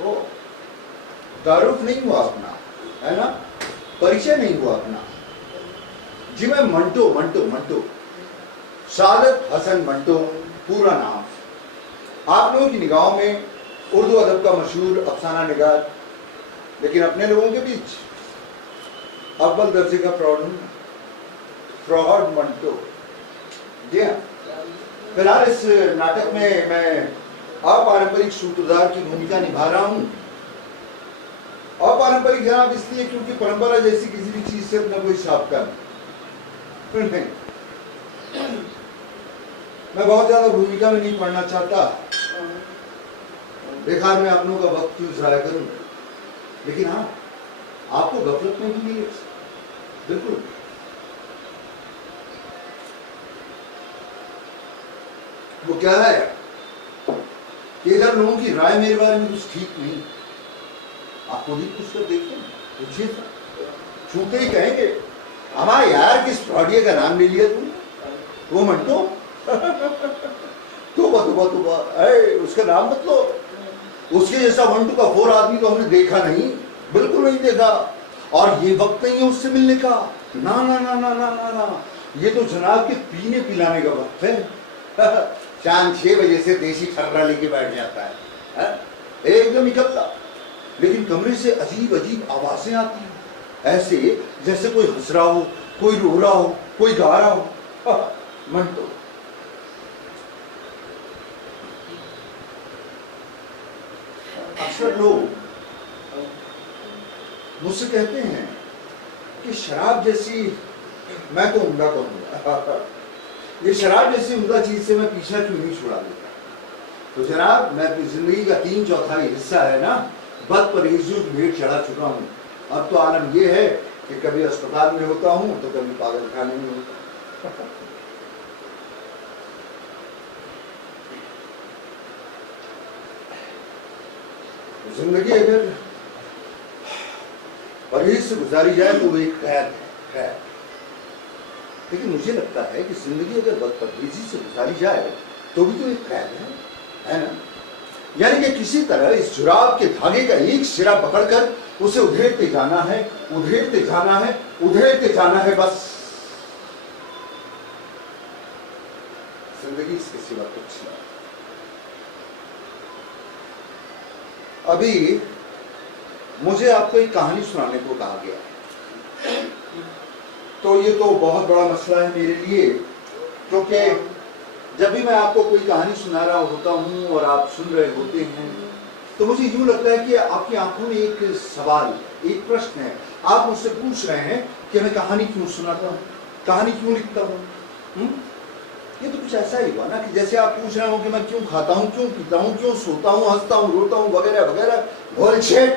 ओ, तारुफ नहीं हुआ अपना, है ना, परिचय नहीं हुआ अपना। जी मैं मंटो मंटो मंटो, सादत हसन मंटो पूरा नाम। आप लोगों की निगाहों में उर्दू अदब का मशहूर अफसाना निगार, लेकिन अपने लोगों के बीच अव्वल दर्जे का फ्रॉड हूं, फ्रॉड मंटो। जी हाँ, फिलहाल इस नाटक में मैं अपारंपरिक सूत्रधार की भूमिका निभा रहा हूं। अपारंपरिक जनाब इसलिए क्योंकि परंपरा जैसी किसी भी चीज से अपना कोई साबका नहीं। मैं बहुत ज्यादा भूमिका में नहीं पढ़ना चाहता, बेकार में आप लोगों का वक्त क्यों ज़ाया करूं, लेकिन हाँ आपको गफलत में भी मिले, बिल्कुल। वो क्या है कि इधर लोगों की राय मेरे बारे में कुछ ठीक नहीं। आप खुद ही पूछ कर देखिए, पूछिए, छूते ही कहेंगे हमारे यार किस फ्रॉडिया का नाम ले लिया तुम, वो मंटो। तो उसका नाम मत लो, उसके जैसा 1 2 का 4 आदमी तो हमने देखा नहीं, बिल्कुल नहीं देखा। और ये वक्त नहीं है उससे मिलने का, ना ना ना ना ना ना ना, ये तो जनाब के पीने पिलाने का वक्त है। शाम 6 बजे से देसी ठर्रा लेके बैठ जाता है, एकदम इकट्ठा। लेकिन कमरे से अजीब अजीब आवाजें आती हैं, ऐसे जैसे कोई हंस रहा हो, कोई रो रहा हो, कोई गा रहा हो। मंटो अक्सर लोग मुझसे कहते हैं कि शराब जैसी, मैं तो उम्दा कहूंगा, ये शराब जैसी उम्दा चीज से मैं पीछा क्यों नहीं छुड़ा देता। तो जनाब मैं अपनी जिंदगी का 3/4 हिस्सा है ना बद परहेजियों की भेंट चढ़ा चुका हूं। अब तो आलम यह है कि कभी अस्पताल में होता हूं तो कभी पागल खाने में होता। जिंदगी अगर परहेज से गुजारी जाए तो वो एक कैद है, लेकिन मुझे लगता है कि जिंदगी अगर बदपरहेजी से गुजारी जाए तो भी तो एक कैद है ना। यानी कि किसी तरह इस जुराब के धागे का एक सिरा पकड़कर उसे उधेड़ते जाना है, उधेड़ते जाना है, उधेड़ते जाना है, बस। जिंदगी इसके सिवा कुछ नहीं। अभी मुझे आपको एक कहानी सुनाने को कहा गया, तो ये तो बहुत बड़ा मसला है मेरे लिए, क्योंकि जब भी मैं आपको कोई कहानी सुना रहा होता हूँ और आप सुन रहे होते हैं तो मुझे यूं लगता है कि आपकी आंखों में एक सवाल, एक प्रश्न है। आप मुझसे पूछ रहे हैं कि मैं कहानी क्यों सुनाता हूँ, कहानी क्यों लिखता हूँ। ये तो कुछ ऐसा ही हुआ ना कि जैसे आप पूछ रहे हो कि मैं क्यों खाता हूँ, क्यों पीता हूँ, क्यों सोता हूँ, हंसता हूँ, रोता हूँ, वगैरह वगैरह, बुलशिट,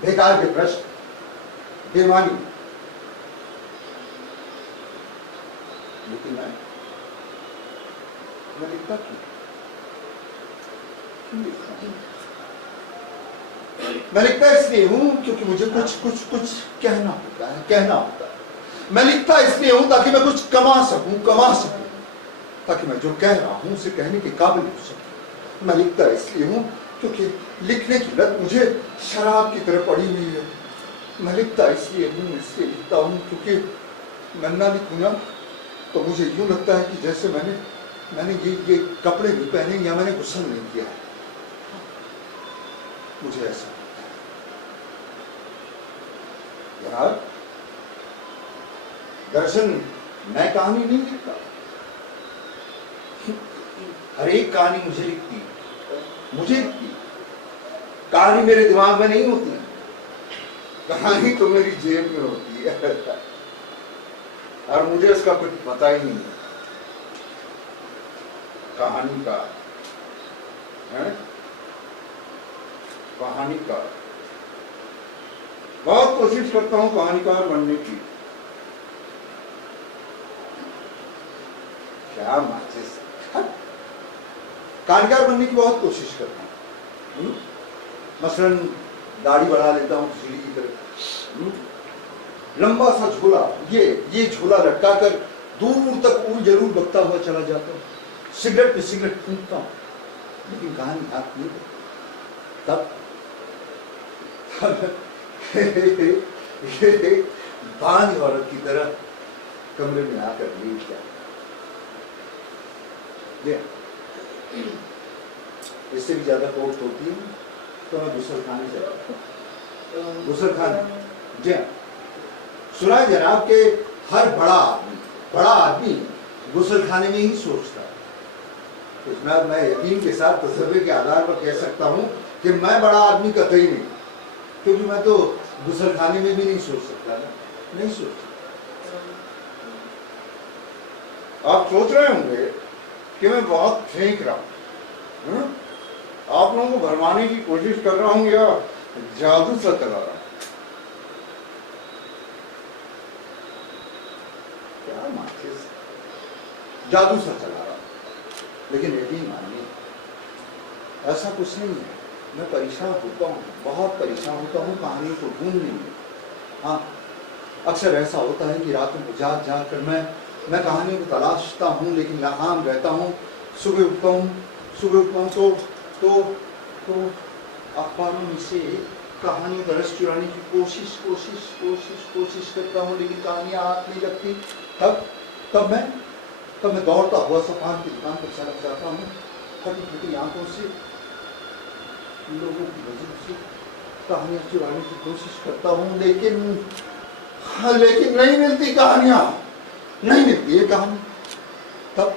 बेकार के प्रश्न, बेमानी। लेकिन मैं लिखता क्यों लिखता हूँ? मैं लिखता इसलिए हूँ क्योंकि मुझे कुछ कुछ कुछ कहना होता है, मैं लिखता इसलिए हूँ ताकि मैं कुछ कमा सकूं, ताकि मैं जो कह रहा हूं उसे कहने के काबिल हो सकूं। मैं लिखता इसलिए हूं क्योंकि लिखने की लत मुझे शराब की तरह पड़ी हुई है। मैं लिखता इसलिए लिखता हूं क्योंकि मैं ना लिखूं ना तो मुझे यूं लगता है कि जैसे मैंने ये कपड़े नहीं पहने या मैंने गुस्सा नहीं किया है। मुझे ऐसा यार, दरअसल मैं कहानी नहीं लिखता, हर एक कहानी मुझे लिखती, कहानी मेरे दिमाग में नहीं होती, कहानी तो मेरी जेब में होती है और मुझे इसका कुछ पता ही नहीं कहानी का है। कहानीकार बहुत कोशिश करता हूं कहानीकार बनने की। क्या माचिस, कहानीकार बनने की बहुत कोशिश करता हूं। मसलन दाढ़ी बढ़ा लेता हूं सीढ़ी की तरह, लंबा सा झोला, ये झोला लटका कर दूर तक उड़ जरूर बकता हुआ चला जाता हूं, सिगरेट पे सिगरेट फूंकता हूं, लेकिन कहानी हाथ नहीं। तब बांझ औरत की तरह कमरे में आकर लेट जाए। इससे भी ज्यादा कोर्ट होती है तो मैं गुसल खाने जाता, गुसल खाने। जी हाँ, सुना है जनाब के हर बड़ा आदमी गुसल खाने में ही सोचता है। तो जनाब मैं यकीन के साथ तजर्बे के आधार पर कह सकता हूँ कि मैं बड़ा आदमी कतई नहीं, क्योंकि मैं तो गुसल खाने में भी नहीं सोच सकता ना, नहीं सोच सकता। आप सोच रहे होंगे कि मैं बहुत फेंक रहा हूं, आप लोगों को भरमाने की कोशिश कर रहा हूं या जादू सा चला रहा हूं। क्या माचिस, जादू सा चला रहा हूं। लेकिन यकीन मानिए ऐसा कुछ नहीं है। मैं परेशान होता हूँ, बहुत परेशान होता हूँ कहानी को ढूंढने में। हाँ, अक्सर ऐसा होता है कि रातों को जाग जाग कर मैं कहानी को तलाशता हूँ, लेकिन नाकाम रहता हूँ। सुबह उठता हूँ तो अखबारों में से कहानी का रस चुराने की कोशिश करता हूँ, लेकिन कहानियाँ हाथ नहीं लगती। तब मैं दौड़ता हुआ सामान की दुकान पर सड़क जाता हूँ, फटी फटी आंखों से लोगों की नजरों से कहानियाँ चुराने की कोशिश करता हूँ, लेकिन नहीं मिलती कहानियाँ, नहीं मिलती है कहानी। तब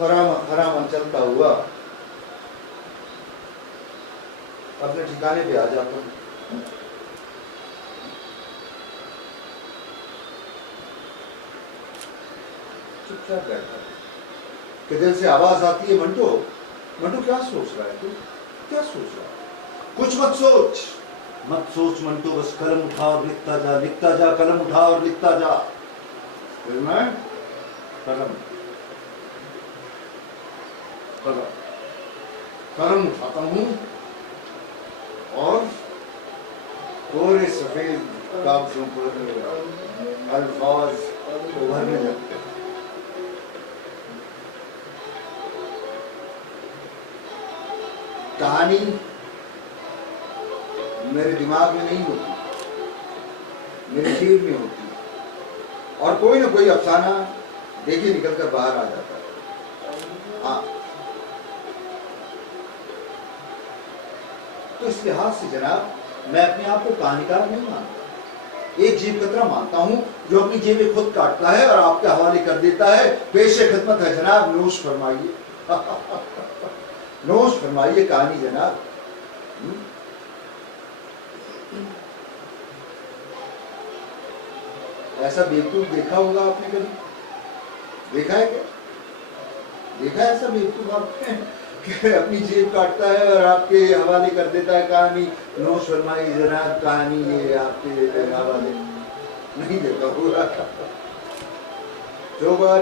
हराम चलता हुआ अपने ठिकाने पे आ जाता हूँ। चुपचाप बैठा कि दिल से आवाज आती है, मंटू क्या सोच रहा है तू, क्या सोच रहा है? कुछ मत सोच मंटू, बस कलम उठा और लिखता जा, कलम उठा और लिखता जा। फिर मैं कलम उठाता हूँ और पूरे सफेद कागजों पर अल्फाज उभरने लगते हैं। कहानी मेरे दिमाग में नहीं होती, मेरे जेब में होती है, और कोई ना कोई अफसाना देखिए निकल कर बाहर आ जाता है। हाँ, तो इस लिहाज से जनाब मैं अपने आप को कहानीकार नहीं मानता, एक जेब कतरा मानता हूँ जो अपनी जेबें खुद काटता है और आपके हवाले कर देता है। पेशे खिदमत है जनाब, नोश फरमाइए। नोश फरमाइए कहानी जनाब। ऐसा बेवकूफ देखा होगा आपने कभी? देखा है क्या? देखा है ऐसा बेवकूफ आपने कि अपनी जेब काटता है और आपके हवाले कर देता है कहानी? नोश फरमाइए जनाब, कहानी ये आपके हवाले। नहीं देखा होगा। तौबा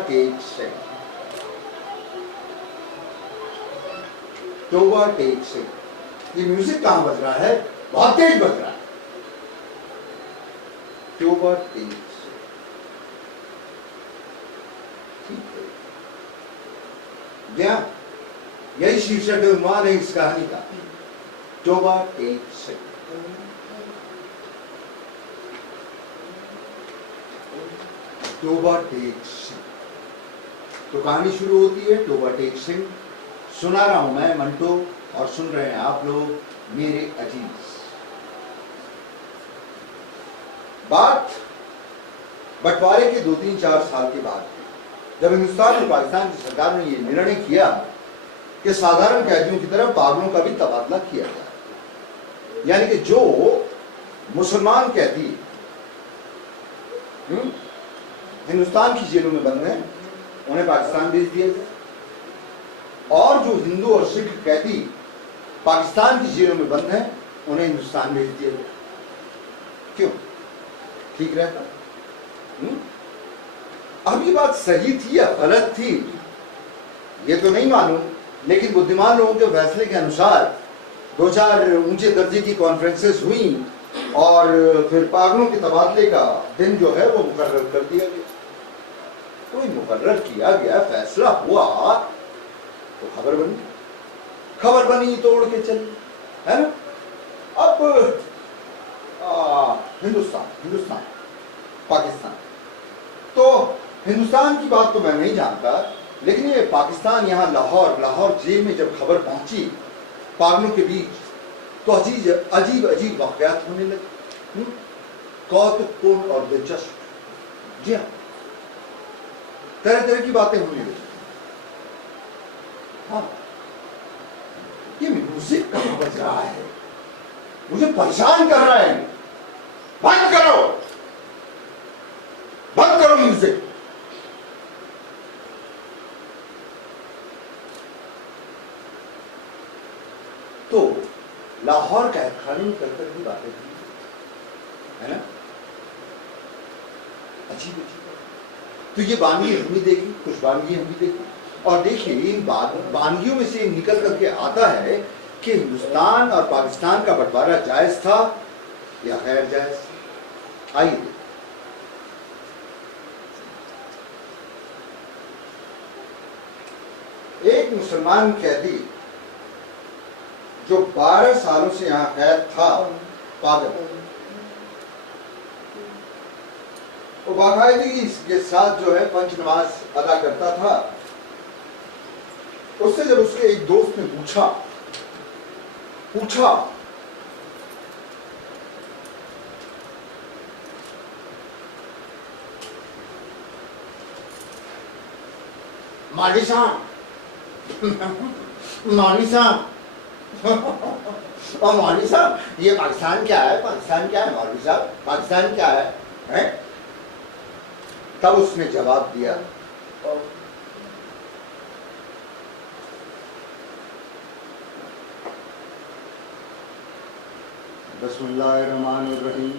टेक से ये म्यूजिक कहाँ बज रहा है? बहुत तेज बज रहा है। तौबा टेक से यही शीर्षक उन्वान है इस कहानी का, तौबा टेक से। तौबा टेक से तो कहानी शुरू होती है तौबा टेक सिंह। सुना रहा हूं मैं मंटो और सुन रहे हैं आप लोग मेरे अजीज। बात बंटवारे के 2-3-4 साल के बाद, जब हिंदुस्तान और पाकिस्तान की सरकार ने यह निर्णय किया कि साधारण कैदियों की तरह पागलों का भी तबादला किया जाए, यानी कि जो मुसलमान कैदी हिंदुस्तान की जेलों में बंद हैं उन्हें पाकिस्तान भेज दिया जाए, और जो हिंदू और सिख कैदी पाकिस्तान की जेलों में बंद हैं उन्हें हिंदुस्तान भेज दिया जाए। क्यों? ठीक रहता? अब ये बात सही थी या गलत थी ये तो नहीं मालूम, लेकिन बुद्धिमान लोगों के फैसले के अनुसार 2-4 ऊंचे दर्जे की कॉन्फ्रेंसेस हुई और फिर पागलों के तबादले का दिन जो है वो मुकर्रर कर दिया गया। कोई मुकर्रर किया गया, फैसला हुआ तो खबर बनी तो उड़ के चली। है ना। अब हिंदुस्तान पाकिस्तान, तो हिंदुस्तान की बात तो मैं नहीं जानता, लेकिन ये पाकिस्तान यहाँ लाहौर जेल में जब खबर पहुंची पागलों के बीच, तो अजीब अजीब वाकयात होने लगे, कौतुकपूर्ण और दिलचस्प। जी हाँ, तरह तरह की बातें होने लगी। हाँ, ये म्यूजिक कहाँ बज रहा है, मुझे परेशान कर रहा है। बंद करो म्यूजिक। तो लाहौर कैद खाने में कर की बातें थी, है ना, अजीब। तो ये वानगी हम भी देखी, कुछ वानगी हम भी देखी, और देखिए इन वानगियों में से निकल करके आता है कि हिंदुस्तान और पाकिस्तान का बंटवारा जायज था या गैर जायज। आइए, एक मुसलमान कैदी जो 12 सालों से यहां कैद था, पागल, वो बाकायदगी के साथ जो है पंच नमाज अदा करता था। उससे जब उसके एक दोस्त ने पूछा मौलवी साहब और मौलवी साहब, ये पाकिस्तान क्या है, मौलवी साहब, पाकिस्तान क्या है? तब उसने जवाब दिया, बिस्मिल्लाहिर्रहमानिर्रहीम,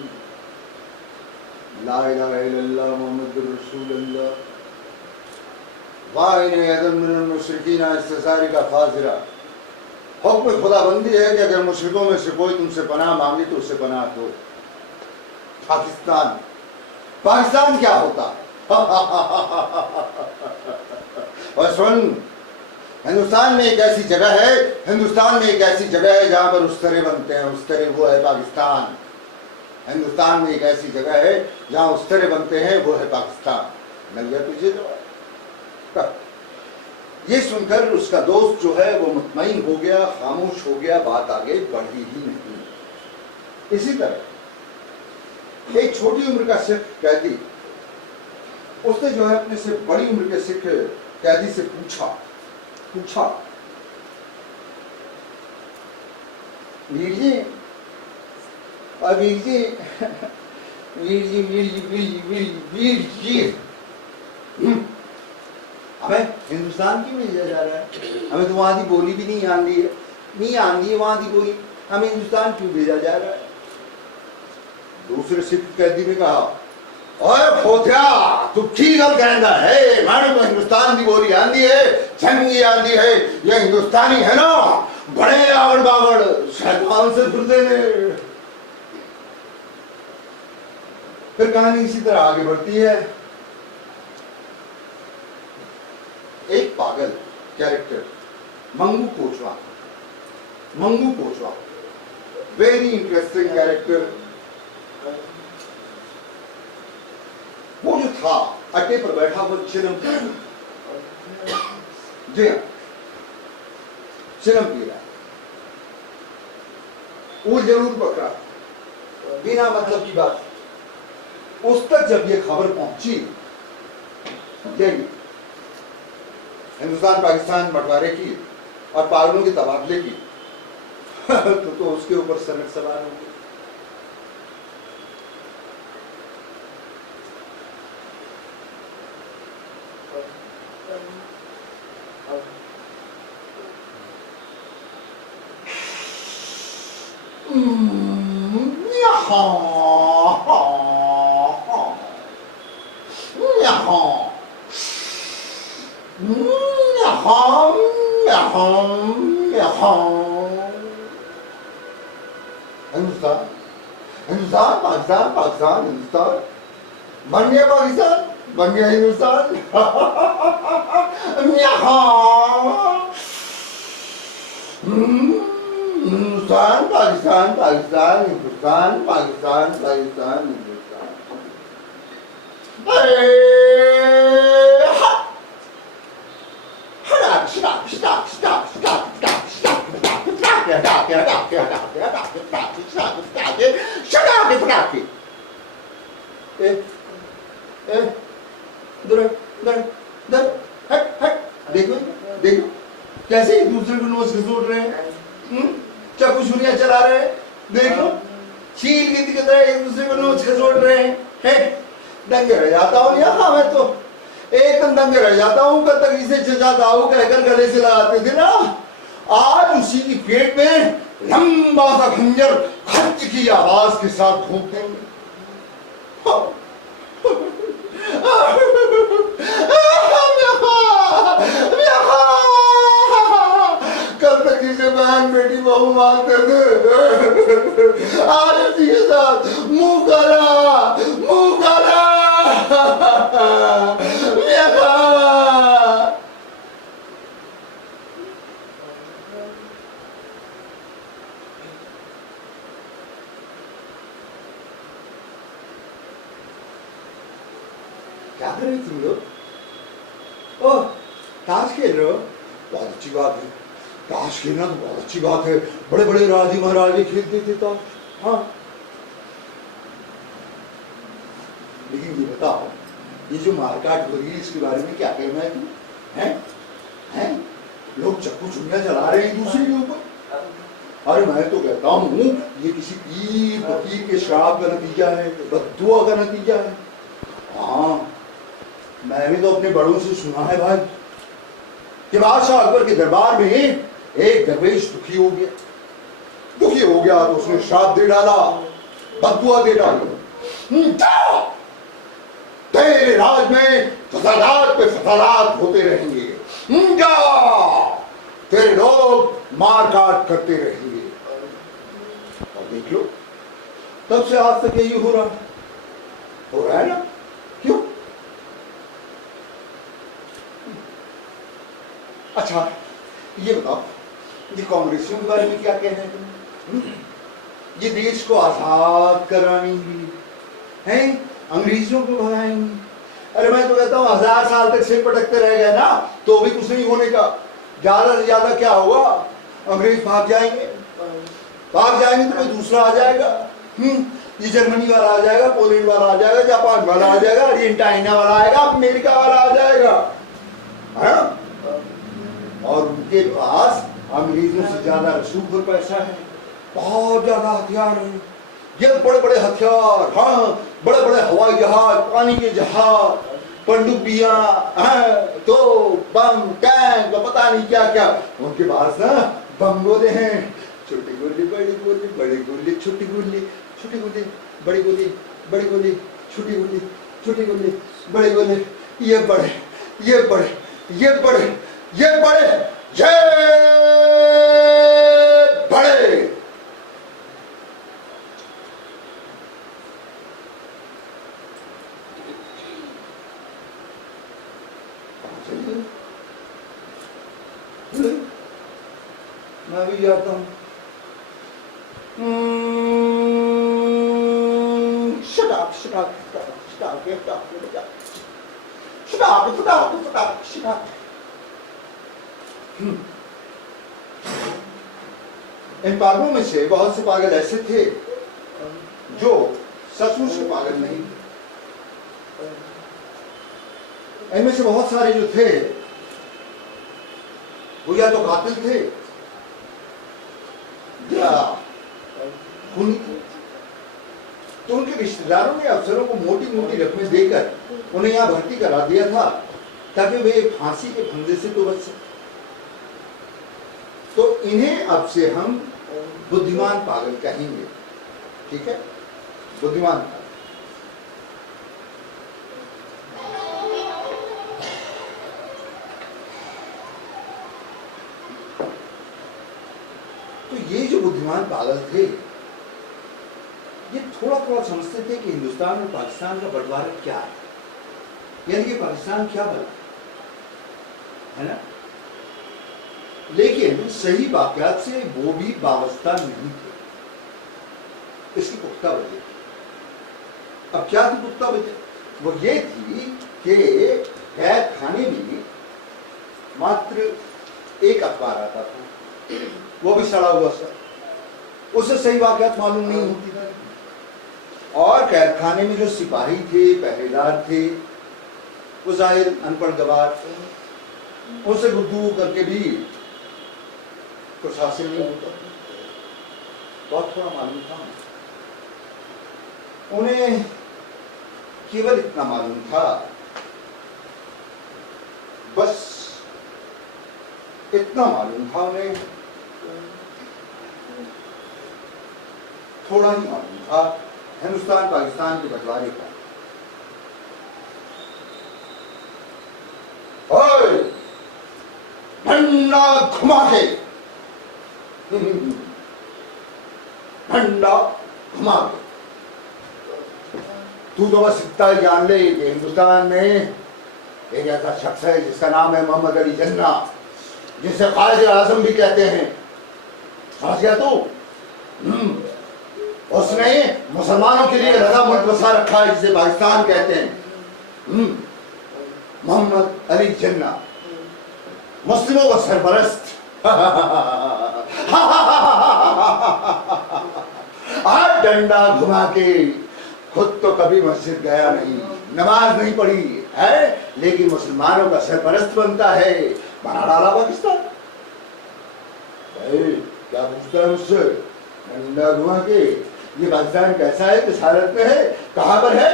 ला इलाहा इल्लल्लाह मुहम्मदुर रसूलुल्लाह, वाइन अदम मिनल मुशरिकीन इस्तिसारी का फाजिरा। हुक्म खुदाबंदी है कि अगर मुशरिकों में से कोई तुमसे पनाह मांगे तो उससे पनाह दो। पाकिस्तान क्या होता? और सुन, हिंदुस्तान में एक ऐसी जगह है जहां पर उस्तरे बनते हैं, उस्तरे, वो है पाकिस्तान। हिंदुस्तान में एक ऐसी जगह है जहां उस्तरे बनते हैं, वो है पाकिस्तान। मिल गया तुझे जवाब। ये सुनकर उसका दोस्त जो है वो मुतमईन हो गया, खामोश हो गया, बात आगे बढ़ी ही नहीं। इसी तरह एक छोटी उम्र का सिख कैदी, उसने जो है अपने से बड़ी उम्र के सिख कैदी से पूछा वीर जी, हमें हिंदुस्तान की भेजा जा रहा है, हमें तो वहां की बोली भी नहीं आंदी है वहां की बोली, हमें हिंदुस्तान क्यों भेजा जा रहा है? दूसरे सिख कैदी ने कहा, ओए फोथिया, तू की गल कहंदा है, मैंने तो हिंदुस्तान की बोली आंदी है, चंगी आंदी है, ये हिंदुस्तानी है ना, बड़े आवड़ बावड़ शैतान से फिरते ने। फिर कहानी इसी तरह आगे बढ़ती है। एक पागल character Mangu Kochwa, very interesting character. वो जो था अड्डे पर बैठा हुआ चिलम, जी हाँ, चिलम पी रहा, वो जरूर पकड़ा, बिना मतलब की बात। उस तक जब ये खबर पहुंची हिंदुस्तान पाकिस्तान बंटवारे की और पागलों के तबादले की तो उसके ऊपर सनक सवार हो गई। पाकिस्तान हिंदुस्तान बन गया, पाकिस्तान बन गया हिंदुस्तान। हिंदुस्तान पाकिस्तान पाकिस्तान हिंदुस्तान पाकिस्तान पाकिस्तान हिंदुस्तान। देखो देखो कैसे एक दूसरे को नोच खसोट रहे हैं, चाकू छुरियां चला रहे हैं, देखो चील की तरह एक दूसरे को नोच खसोट रहे हैं। दंगे रह जाता हूँ यहाँ मैं तो, एकदम दंगे रह जाता हूँ। कब तक इसे चचाता हूँ कहकर गले से लगाते थे ना, आज उसी की पेट में लंबा सा खंजर खच की आवाज के साथ ठोक देंगे। कल तक इसे बहन बेटी बहू मानते थे, आज उसी के साथ मुंह काला मुंह काला। क्या कर रही तुम लोग? ओह, ताश खेल रहे हो? बहुत अच्छी बात है, ताश खेलना तो बहुत अच्छी बात है। बड़े बड़े राजे महाराजे खेलते थे ताश। हाँ, लेकिन ये बताओ, ये जो मारकाट हो रही है इसके बारे में क्या कहना है तुम? हैं? लोग चक्कू चुनिया चला रहे हैं एक दूसरे के ऊपर। अरे मैं तो कहता हूँ ये किसी पीर फकीर के श्राप का नतीजा है, बद्दुआ का नतीजा है। हाँ, मैंने तो अपने बड़ों से सुना है भाई कि बादशाह अकबर के दरबार में एक दरवेश दुखी हो गया तो उसने श्राप दे डाला, बद्दुआ दे डाली। तेरे राज में फसादात पे फसादात होते रहेंगे, तेरे लोग मारकाट करते रहेंगे। और देख लो, तब से आज तक यही हो रहा है ना? क्यों? अच्छा ये बताओ, ये कांग्रेसियों के बारे में क्या कहना है तुम? ये देश को आजाद कराएंगी, हैं? अंग्रेजों को भगाएंगी। अरे मैं तो कहता हूँ 1000 साल तक सिर पटकते रह गए ना तो भी कुछ नहीं होने का। ज्यादा से ज्यादा क्या होगा, अंग्रेज भाग जाएंगे तो कोई दूसरा आ जाएगा। ये जर्मनी वाला आ जाएगा, पोलैंड वाला आ जाएगा, जापान वाला आ जाएगा, अर्जेंटीना वाला आएगा, अमेरिका वाला आ जाएगा, है? और उनके पास अंग्रेजों से ज्यादा रसूख और पैसा है, बहुत ज्यादा हथियार है, ये बड़े बड़े हथियार, हाँ, बड़े बड़े हवाई जहाज, पानी के जहाज, पनडुब्बियां, तो बम, टैंक, पता नहीं क्या क्या उनके पास ना। बम गोले हैं, छोटी गोली बड़ी गोली, बड़ी गोली छोटी गोली, छोटी गोली बड़ी गोली, बड़ी गोली छोटी गोली, छोटी गोली बड़ी गोली, ये बड़े ये बड़े ये बड़े ये बड़े ये बड़े। मैं भी जाता हूँ। इन पागलों में से बहुत से पागल ऐसे थे जो सचमुच में पागल नहीं थे। इनमें से बहुत सारे जो थे वो या तो कातिल थे या खूनी थे। तो उनके रिश्तेदारों ने अफसरों को मोटी मोटी रकमें देकर उन्हें यहाँ भर्ती करा दिया था ताकि वे फांसी के फंदे से तो बच सके। तो इन्हें अब से हम बुद्धिमान पागल कहेंगे, ठीक है? बुद्धिमान पागल। तो ये जो बुद्धिमान पागल थे ये थोड़ा थोड़ा समझते थे कि हिंदुस्तान और पाकिस्तान का बंटवारा क्या है, यानी कि पाकिस्तान क्या बना है ना। लेकिन सही वाकयात से वो भी वाबस्ता नहीं थे। इसकी पुख्ता वजह थी। अब क्या थी पुख्ता वजह? वो ये थी कि कैद खाने में मात्र एक अखबार आता था, वो भी सड़ा हुआ सा, उसे सही वाकयात मालूम नहीं होती थी। और कैद खाने में जो सिपाही थे, पहरेदार थे, वो जाहिर अनपढ़ गवार थे, उनसे गुफ्तगू करके भी कुछ हासिल नहीं होता। बहुत थोड़ा मालूम था उन्हें, केवल इतना मालूम था, बस इतना मालूम था उन्हें, थोड़ा ही मालूम था हिंदुस्तान पाकिस्तान के बंटवारे का। ओए डंडा घुमा के, डंडा घुमा के, तू तो बस इतना जान ले कि हिंदुस्तान में एक ऐसा शख्स है जिसका नाम है मोहम्मद अली जिन्ना, जिसे कायद आजम भी कहते हैं। समझ गया तू? उसने मुसलमानों के लिए रजा मुल्क बसा रखा है जिसे पाकिस्तान कहते हैं। मोहम्मद अली जिन्ना, मुस्लिमों का सरपरस्त। आज डंडा घुमा के, खुद तो कभी मस्जिद गया नहीं, नमाज नहीं पढ़ी है, लेकिन मुसलमानों का सरपरस्त बनता है। बना डाला पाकिस्तान। क्या पूछता है मुझसे? डंडा घुमा के ये पाकिस्तान कैसा है, किस हालत में है, कहां पर है?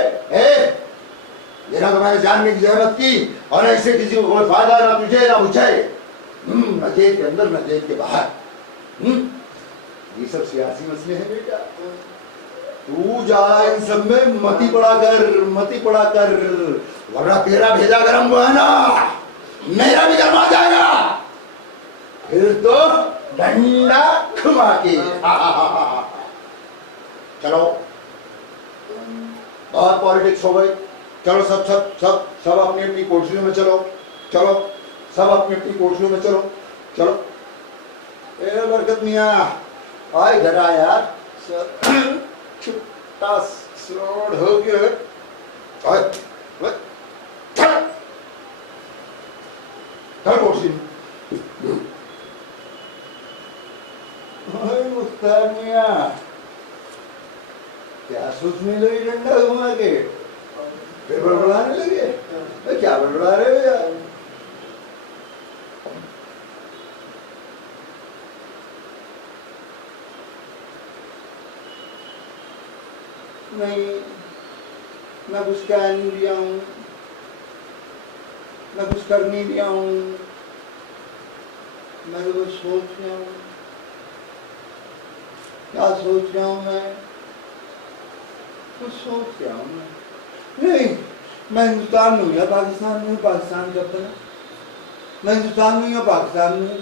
ये ना तुम्हारे जानने की जहमत की, और ऐसे किसी को कोई फायदा ना तुझे ना मुझे, न जेल के अंदर न जेल के बाहर। ये सब सियासी मसले हैं बेटा। तू जा इन सब में मती पड़ा कर, वरना तेरा भेजा गरम हुआ है ना, मेरा भी गरमा जाएगा। फिर तो डंडा घुमा के। चलो, बहुत पॉलिटिक्स हो गई। चलो सब सब सब सब अपनी अपनी कोठरियों में चलो, चलो सब अपनी अपनी कोठरियों में चलो, चलो। ए बरकत मियाँ, आए घर आ यार, छुट्टा स्लोड हो गया। चल कोठरी में। मुख्तार मियाँ, क्या सोचने लगे डंडा घुमा के? फिर बड़बड़ाने लगे? क्या बड़बड़ा रहे हो यार? नहीं, मैं कुछ कह नहीं दिया हूँ, मैं कुछ कर नहीं दिया हूँ, मैं तो कुछ सोच रहा हूँ। क्या सोच रहा हूँ मैं? कुछ सोच रहा हूँ मैं। नहीं, मैं हिंदुस्तान में हूँ या पाकिस्तान में हूँ? पाकिस्तान कब बना? मैं हिंदुस्तान में हूँ या पाकिस्तान में हूँ?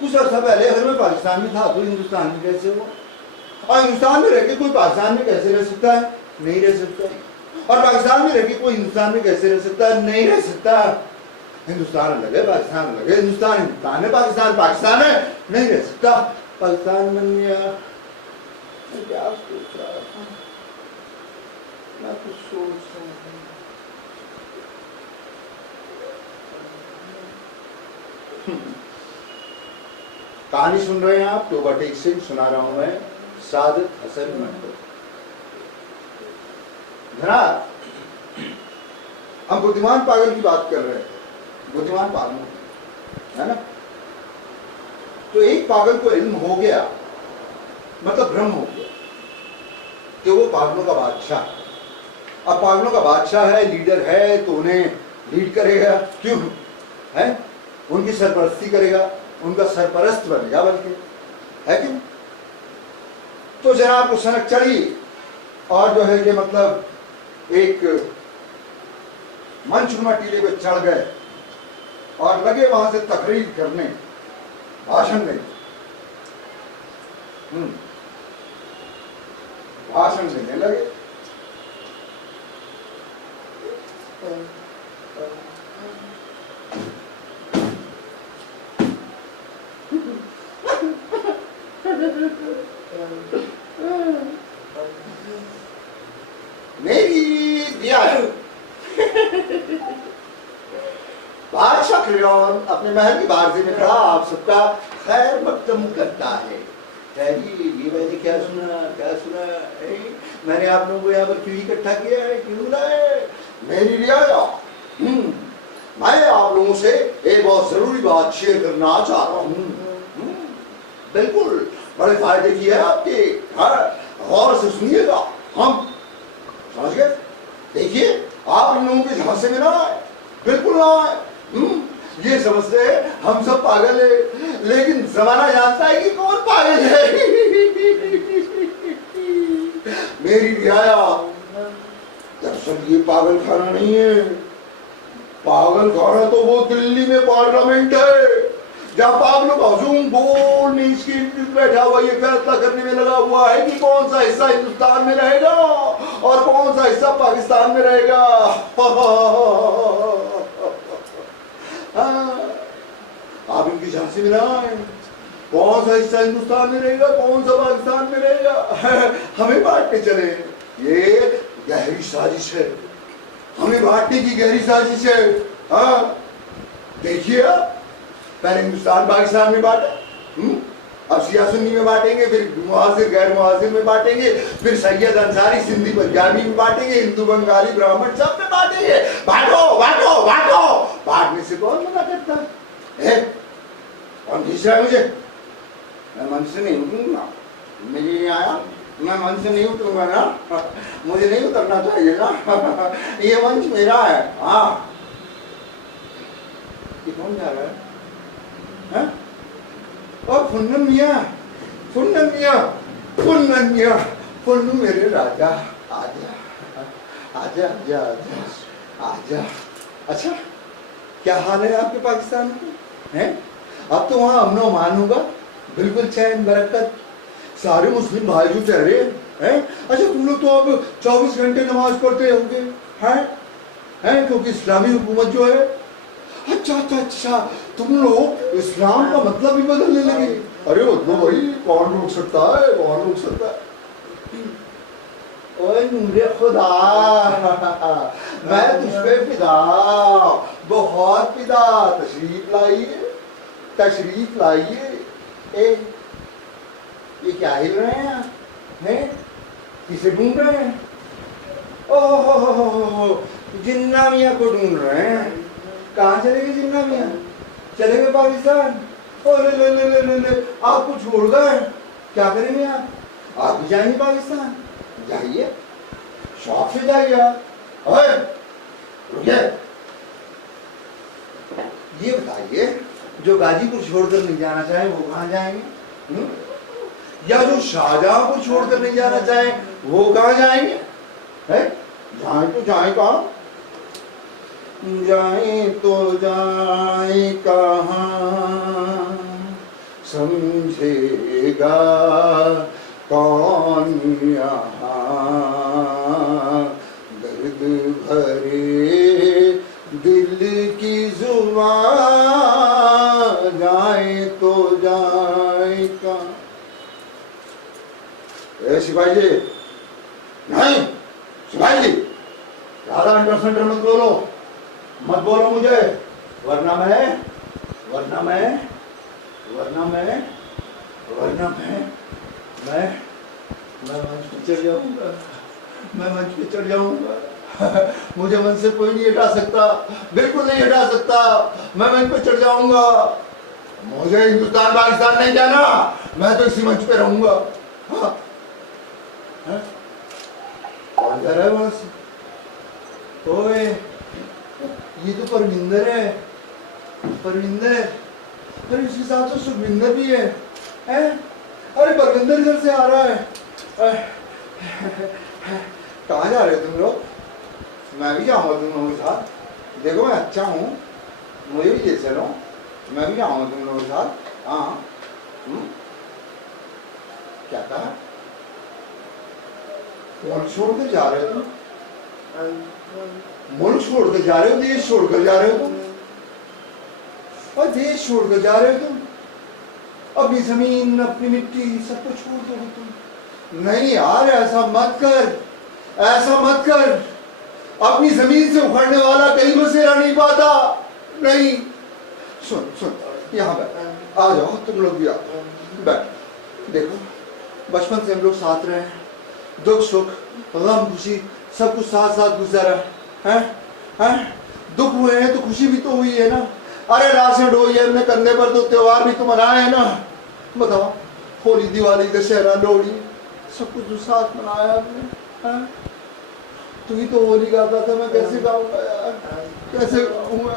कुछ अर्सा पहले अगर मैं पाकिस्तान में था तो हिंदुस्तान में कैसे हुआ? और हिंदुस्तान में रह के कोई पाकिस्तान में कैसे रह सकता है? नहीं रह सकता। और पाकिस्तान में रह के कोई हिंदुस्तान में कैसे रह सकता है? नहीं रह सकता। हिंदुस्तान अलग है, पाकिस्तान अलग है। हिंदुस्तान हिंदुस्तान है, पाकिस्तान पाकिस्तान है, नहीं रह सकता। पाकिस्तान बन गया। मैं क्या सोच रहा था? मैं कुछ सोच रहा था। कहानी सुन रहे हैं आप? तो बटेक सिंह सुना रहा हूं मैं, सादत हसन मंटो। जनाब, हम बुद्धिमान पागल की बात कर रहे हैं, बुद्धिमान पागल है ना। तो एक पागल को इल्म हो गया, मतलब भ्रम हो गया कि वो पागलों का बादशाह है। अब पागलों का बादशाह है, लीडर है, तो उन्हें लीड करेगा, क्यों है, उनकी सरपरस्ती करेगा, उनका सरपरस्त बनेगा, बल्कि है कि। तो जनाब को सनक चढ़ी और जो है कि मतलब एक मंचनुमा टीले पे चढ़ गए और लगे वहां से तकरीर करने, भाषण देने। भाषण देने लगे। मेरी दिया है बादशाह क्लियोन अपने महल की बारजी में खड़ा आप सबका खैर मकदम करता है। ये मैंने क्या सुना मैंने आप लोगों को यहाँ पर क्यों इकट्ठा किया है, क्यों बुलाया? मेरी रियाया मैं आप लोगों से एक बहुत जरूरी बात शेयर करना चाह रहा हूँ। बिल्कुल बड़े फायदे की है आपके, गौर से सुनिएगा। हम समझ गए? देखिए आप इन लोगों के झांसे में ना आए, बिल्कुल ना आए। ये समझते हैं हम सब पागल है, लेकिन जमाना जानता है कि कौन पागल है। मेरी रियाया दरअसल ये पागल खाना नहीं है। पागल खाना तो वो दिल्ली में पार्लियामेंट है, जहाँ पागलों का हुजूम बोलने इसकी बैठा हुआ ये फैसला करने में लगा हुआ है कि कौन सा हिस्सा हिंदुस्तान में रहेगा और कौन सा हिस्सा पाकिस्तान में रहेगा। आप इनकी झांसी में ना आए। कौन सा हिस्सा हिंदुस्तान में रहेगा, कौन सा पाकिस्तान में रहेगा, हमें बांटने चले। ये गहरी साजिश है, हमें बांटने की गहरी साजिश है। देखिए पहले हिंदुस्तान पाकिस्तान में बांटे, अब शिया सुन्नी में बांटेंगे, फिर मुहाजिर गैर मुहाजिर में बांटेंगे, फिर सैयद अंसारी सिंधी पंजाबी में बांटेंगे, हिंदू बंगाली ब्राह्मण सब में बांटेंगे। बांटो बांटो बांटो। बांटने से कौन मना करता है? कौन खींच रहा है मुझे? मैं मन से नहीं उतरूंगा, मेरे लिए आया, मैं मन से नहीं उतरूंगा ना, मुझे नहीं उतरना चाहिए ना। ये मंच मेरा है। हाँ ये कौन जा रहा है? और फुन्नन मियां, फुन्नू मेरे राजा, आजा आजा आजा आजा आजा। अच्छा क्या हाल है आपके पाकिस्तान में? हैं? अब तो वहाँ अमन अमान होगा, बिल्कुल चैन बरकत, सारे मुस्लिम भाई जो ठहरे हैं। अच्छा तुम लोग तो अब 24 घंटे नमाज पढ़ते होंगे हैं, क्योंकि इस्लामी हुकूमत जो है। अच्छा तुम लोग इस्लाम का मतलब भी बदलने लगे। अरे मतलब भाई कौन रोक सकता है? ओए नूरे खुदा, मैं तुझ पे फिदा, बहुत फिदा। तशरीफ लाइए। ये क्या हिल रहे हैं? किसे ढूंढ रहे हैं? ओह जिन्ना मियाँ को ढूंढ रहे हैं। कहाँ चले गए जिन्ना मियाँ? चले गए पाकिस्तान। ओ ले आपको छोड़ गए, क्या करेंगे आप भी जाएंगे पाकिस्तान? जाइए, शौक से जाइए। रुकिए, ये बताइए जो गाजीपुर छोड़कर नहीं जाना चाहे वो कहाँ जाएंगे? या जो शाहजहांपुर छोड़कर नहीं जाना चाहे वो कहाँ जाएंगे? जाए तो जाए कहाँ? जाए तो जाए कहाँ, समझेगा कौन यहाँ। दर्द भरे दिल की जुबान, जाए तो जाए कहाँ। सिपाही जी, नहीं सिपाही जी, ज़्यादा अंडर मत बोलो मुझे, वरना मैं मंच पे चढ़ जाऊंगा। मुझे मंच से कोई नहीं हटा सकता, बिल्कुल नहीं हटा सकता। मैं मंच पे चढ़ जाऊंगा। मुझे हिंदुस्तान पाकिस्तान नहीं जाना, मैं तो इसी मंच पे रहूंगा। कौन जा रहा है वहां से? ओए ये तो परविंदर है। अरे इसके साथ तो सुखविंदर भी है? अरे परविंदर इधर से आ रहा है। कहाँ जा रहे हो तुम लोग? मैं भी जाऊंगा तुम लोगों के साथ। देखो मैं अच्छा हूँ, मुझे भी ले चलो, मैं भी जाऊंगा तुम लोगों के साथ। हाँ क्या कहा? मुल्क छोड़ कर जा रहे हो तुम? मुल्क छोड़कर जा रहे हो, देश छोड़कर जा रहे हो तुम? और देश छोड़कर जा रहे हो तुम? अपनी जमीन, अपनी मिट्टी सब कुछ छोड़ दोगे तुम? नहीं यार, ऐसा मत कर, ऐसा मत कर। अपनी जमीन से उखड़ने वाला कहीं बसेरा नहीं पाता। नहीं, सुन सुन, यहाँ बैठ, आ जाओ तुम लोग भी आओ, बैठ। देखो, बचपन से हम लोग साथ रहे हैं, दुख सुख, गम खुशी सब कुछ साथ साथ गुजरा है, हैं? दुख हुए हैं तो खुशी भी तो हुई है ना। अरे राशन ढोई है अपने कंधे पर तो त्योहार भी तो मनाए है ना। बताओ, होली, दिवाली, दशहरा, लोहड़ी सब कुछ जो साथ मनाया आपने, हैं? तू ही तो होली गाता था, मैं कैसे गाऊंगा यार, कैसे गाऊंगा?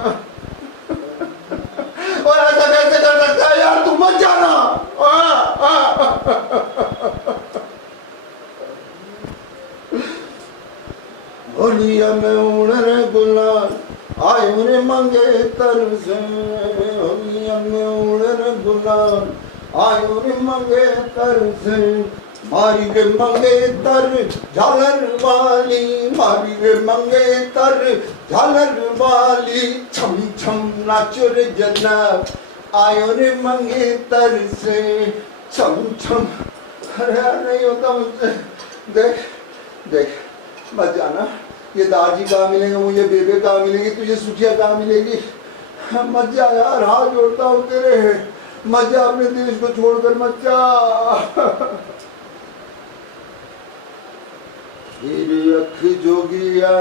और ऐसा कैसे कर सकता है यार, तू मत जाना। होलिया में उड़े गुलाल आयो रे मंगेतर से, होलिया में उड़े गुलाल आयो रे मंगेतर से, मारी रे मंगेतर झालर वाली, मारी रे मंगेतर झालर वाली, छम छम नाचो रे जनाब आयो रे मंगेतर से, छम छम। अरे नहीं होता मुझसे। देख देख, मत जाना, ये दादी कहाँ मिलेंगे मुझे, बेबे कहाँ मिलेंगी, तुझे सुखिया कहाँ मिलेगी? मत जा यार, हाथ जोड़ता हूँ तेरे, मत जा, अपने देश को छोड़कर मत जा। फिर अख जोगिया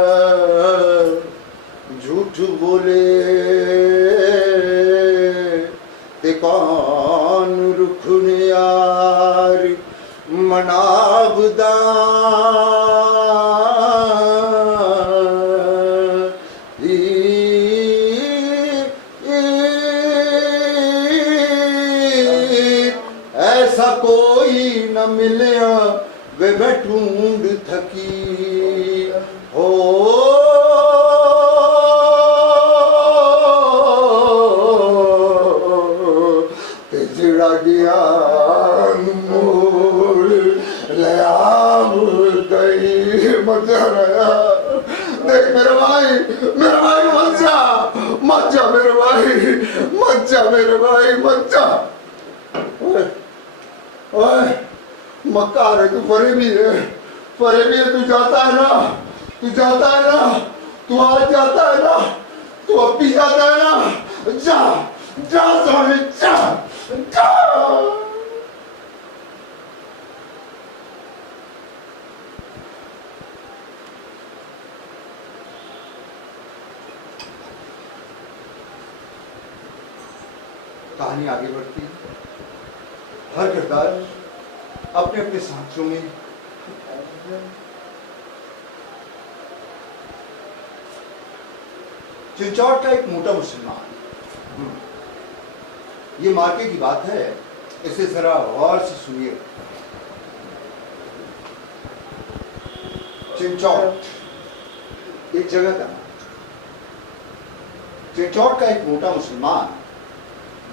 झूठ बोले, ते कौन रुखन यार मनावदा, ऐसा कोई न मिलया वे मैं ढूंढ थकी हो, ते जिड़ा गया मोड़ ले आव गई। मजा आया। देख मेरे भाई मत जा, मत जा मेरे भाई, मत जा मेरे भाई, मत जा। ओए मक्का रे, तू फरे भी है, फरे भी है, तू जाता है ना, तू जाता है ना, तू आज जाता है ना, तू अब भी जाता है ना, जा जा साले, जा जा। कहानी आगे बढ़ती है, हर किरदार अपने अपने साथियों में चिंचौट का एक मोटा मुसलमान, ये मार्के की बात है, इसे जरा गौर से सुनिए। चिंचौट एक जगह का नाम। चिंचौट का एक मोटा मुसलमान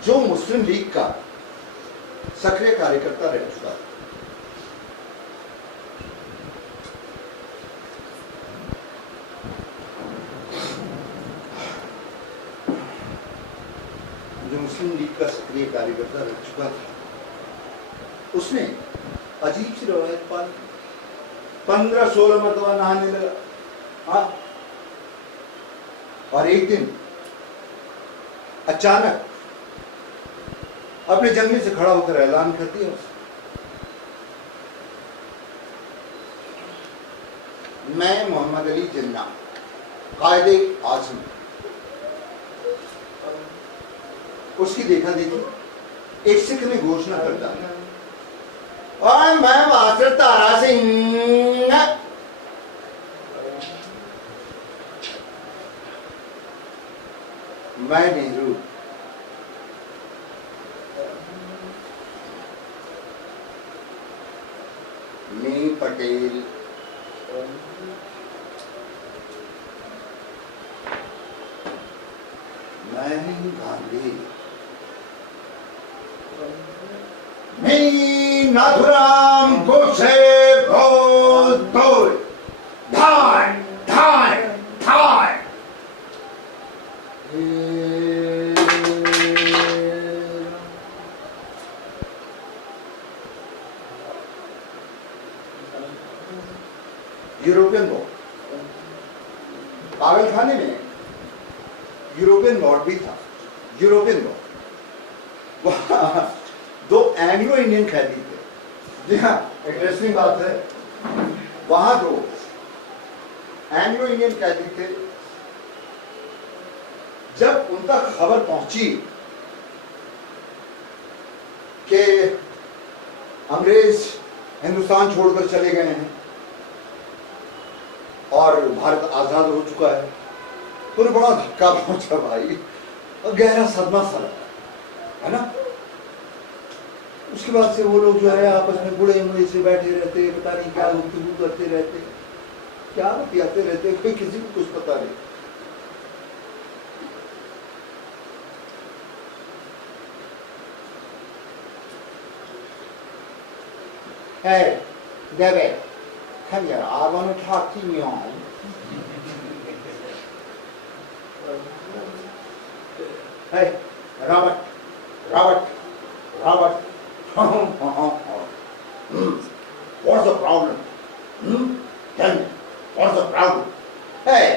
जो मुस्लिम लीग का सक्रिय कार्यकर्ता रह चुका था, जो मुस्लिम लीग का सक्रिय कार्यकर्ता रह चुका था, उसने अजीब सी रवायत पाली। 15-16 मरतबा नहाने लगा। हाँ, और एक दिन अचानक अपने जंगले से खड़ा होकर ऐलान कर दिया, मैं मोहम्मद अली जिन्ना कायदे आजम। उसकी देखा देखी एक सिख ने घोषणा कर डाली, और मैं मास्टर तारा सिंह, मैं नेहरू, मैं पटेल, मैं गांधी, मैं नाथुराम गोडसे बोल धार धार धार। यूरोपियन वॉर, पागल खाने में यूरोपियन वॉर भी था। यूरोपियन वॉर, वहां 2 एंग्लो इंडियन कैदी थे। जी हाँ, इंटरेस्टिंग बात है, वहां 2 एंग्लो इंडियन कैदी थे। जब उन तक खबर पहुंची कि अंग्रेज हिंदुस्तान छोड़कर चले गए हैं और भारत आजाद हो चुका है, तो उन्हें बड़ा धक्का पहुंचा भाई, और गहरा सदमा सा लगा, है ना। उसके बाद से वो लोग जो है आपस में बूढ़े मुड़े से बैठे रहते, पता नहीं क्या गुफ्तगू करते रहते, क्या बतियाते रहते, कोई किसी को कुछ पता नहीं। Hey, David, come here. I want to talk to you. Hey, Robert, Robert, Robert. What's the problem? Tell me, what's the problem? Hey,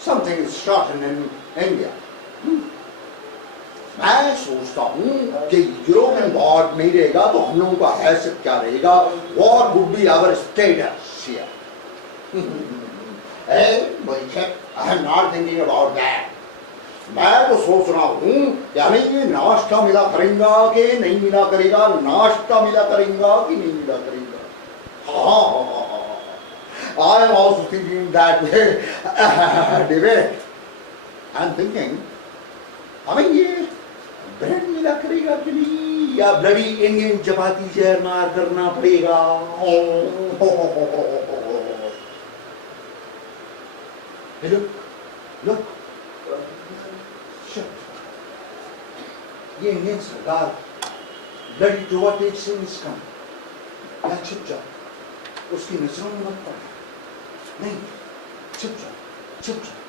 something is short in India. मैं सोचता हूँ कि यूरोपियन वॉर नहीं रहेगा तो हम लोगों का हैसियत क्या रहेगा? What would be our status here. I am not thinking about that. मैं तो सोच रहा हूँ यानी कि नाश्ता मिला करेगा कि नहीं मिला करेगा, नाश्ता मिला करेगा कि नहीं मिला करेगा। हाँ, I am also thinking that way. David, I am thinking हमें ये ब्रेड मिला करेगा कि नहीं, या ब्लडी इंडियन चपाती जहर मार करना पड़ेगा। हेलो, लो, ये इंडियन सरकार ब्लडी टू व्हाट एक्सटेंट कम, या चुपचाप उसकी नजरों में मत पड़े, नहीं, चुपचाप चुपचाप।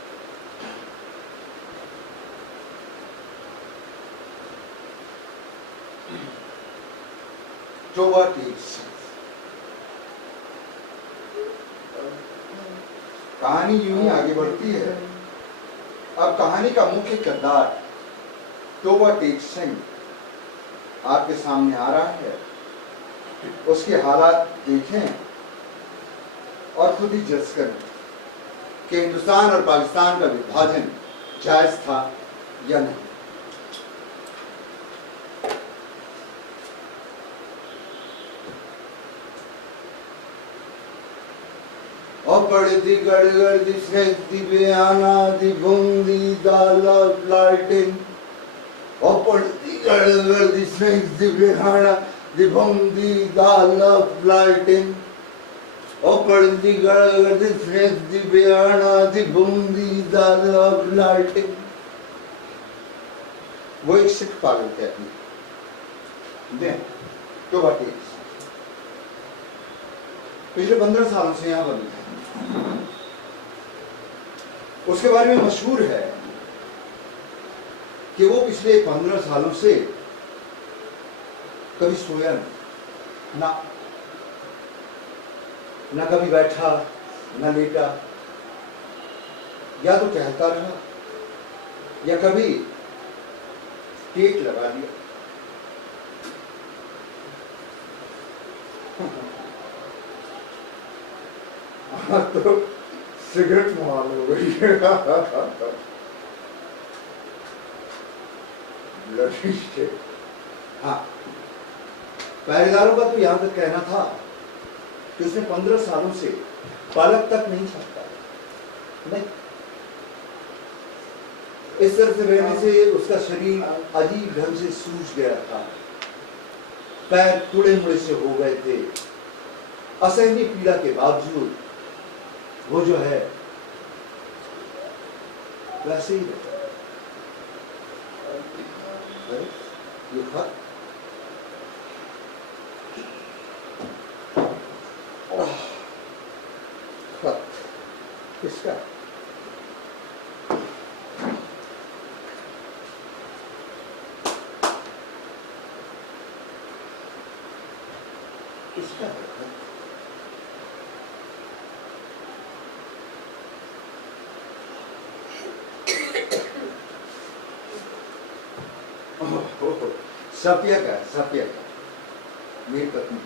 तो व्हाट कहानी यूं ही आगे बढ़ती है। अब कहानी का मुख्य किरदार टोबा टेक सिंह आपके सामने आ रहा है। उसके हालात देखें और खुद ही जज करें कि हिंदुस्तान और पाकिस्तान का विभाजन जायज था या नहीं। पड़ती गड़गड़ दिसती बेआना दी बूंदी दाला लालटेन, और पड़ती गड़गड़ दिसती बेआना दी बूंदी दाला लालटेन, और पड़ती गड़गड़ दिसती बेआना दी बूंदी दाला लालटेन। वो एक सिख पागल कहती है। तो बात पिछले 15 सालों से यहाँ बनी है। उसके बारे में मशहूर है कि वो पिछले 15 सालों से कभी सोया नहीं, ना कभी बैठा, ना लेटा, या तो टहलता रहा या कभी टेक लगा लिया। तो सिगरेट मुहाल हो गई। हाँ, पहरेदारों का तो यहां तक कहना था कि उसने 15 सालों से पलक तक नहीं छपता। नहीं, इस तरह से रहने से उसका शरीर अजीब ढंग से सूज गया था, पैर टुड़े मुड़े से हो गए थे। असहनीय पीड़ा के बावजूद वो जो है वैसे ही रहता। ये खत किसका? किसका है? सफिया का, सफिया का मेरी पत्नी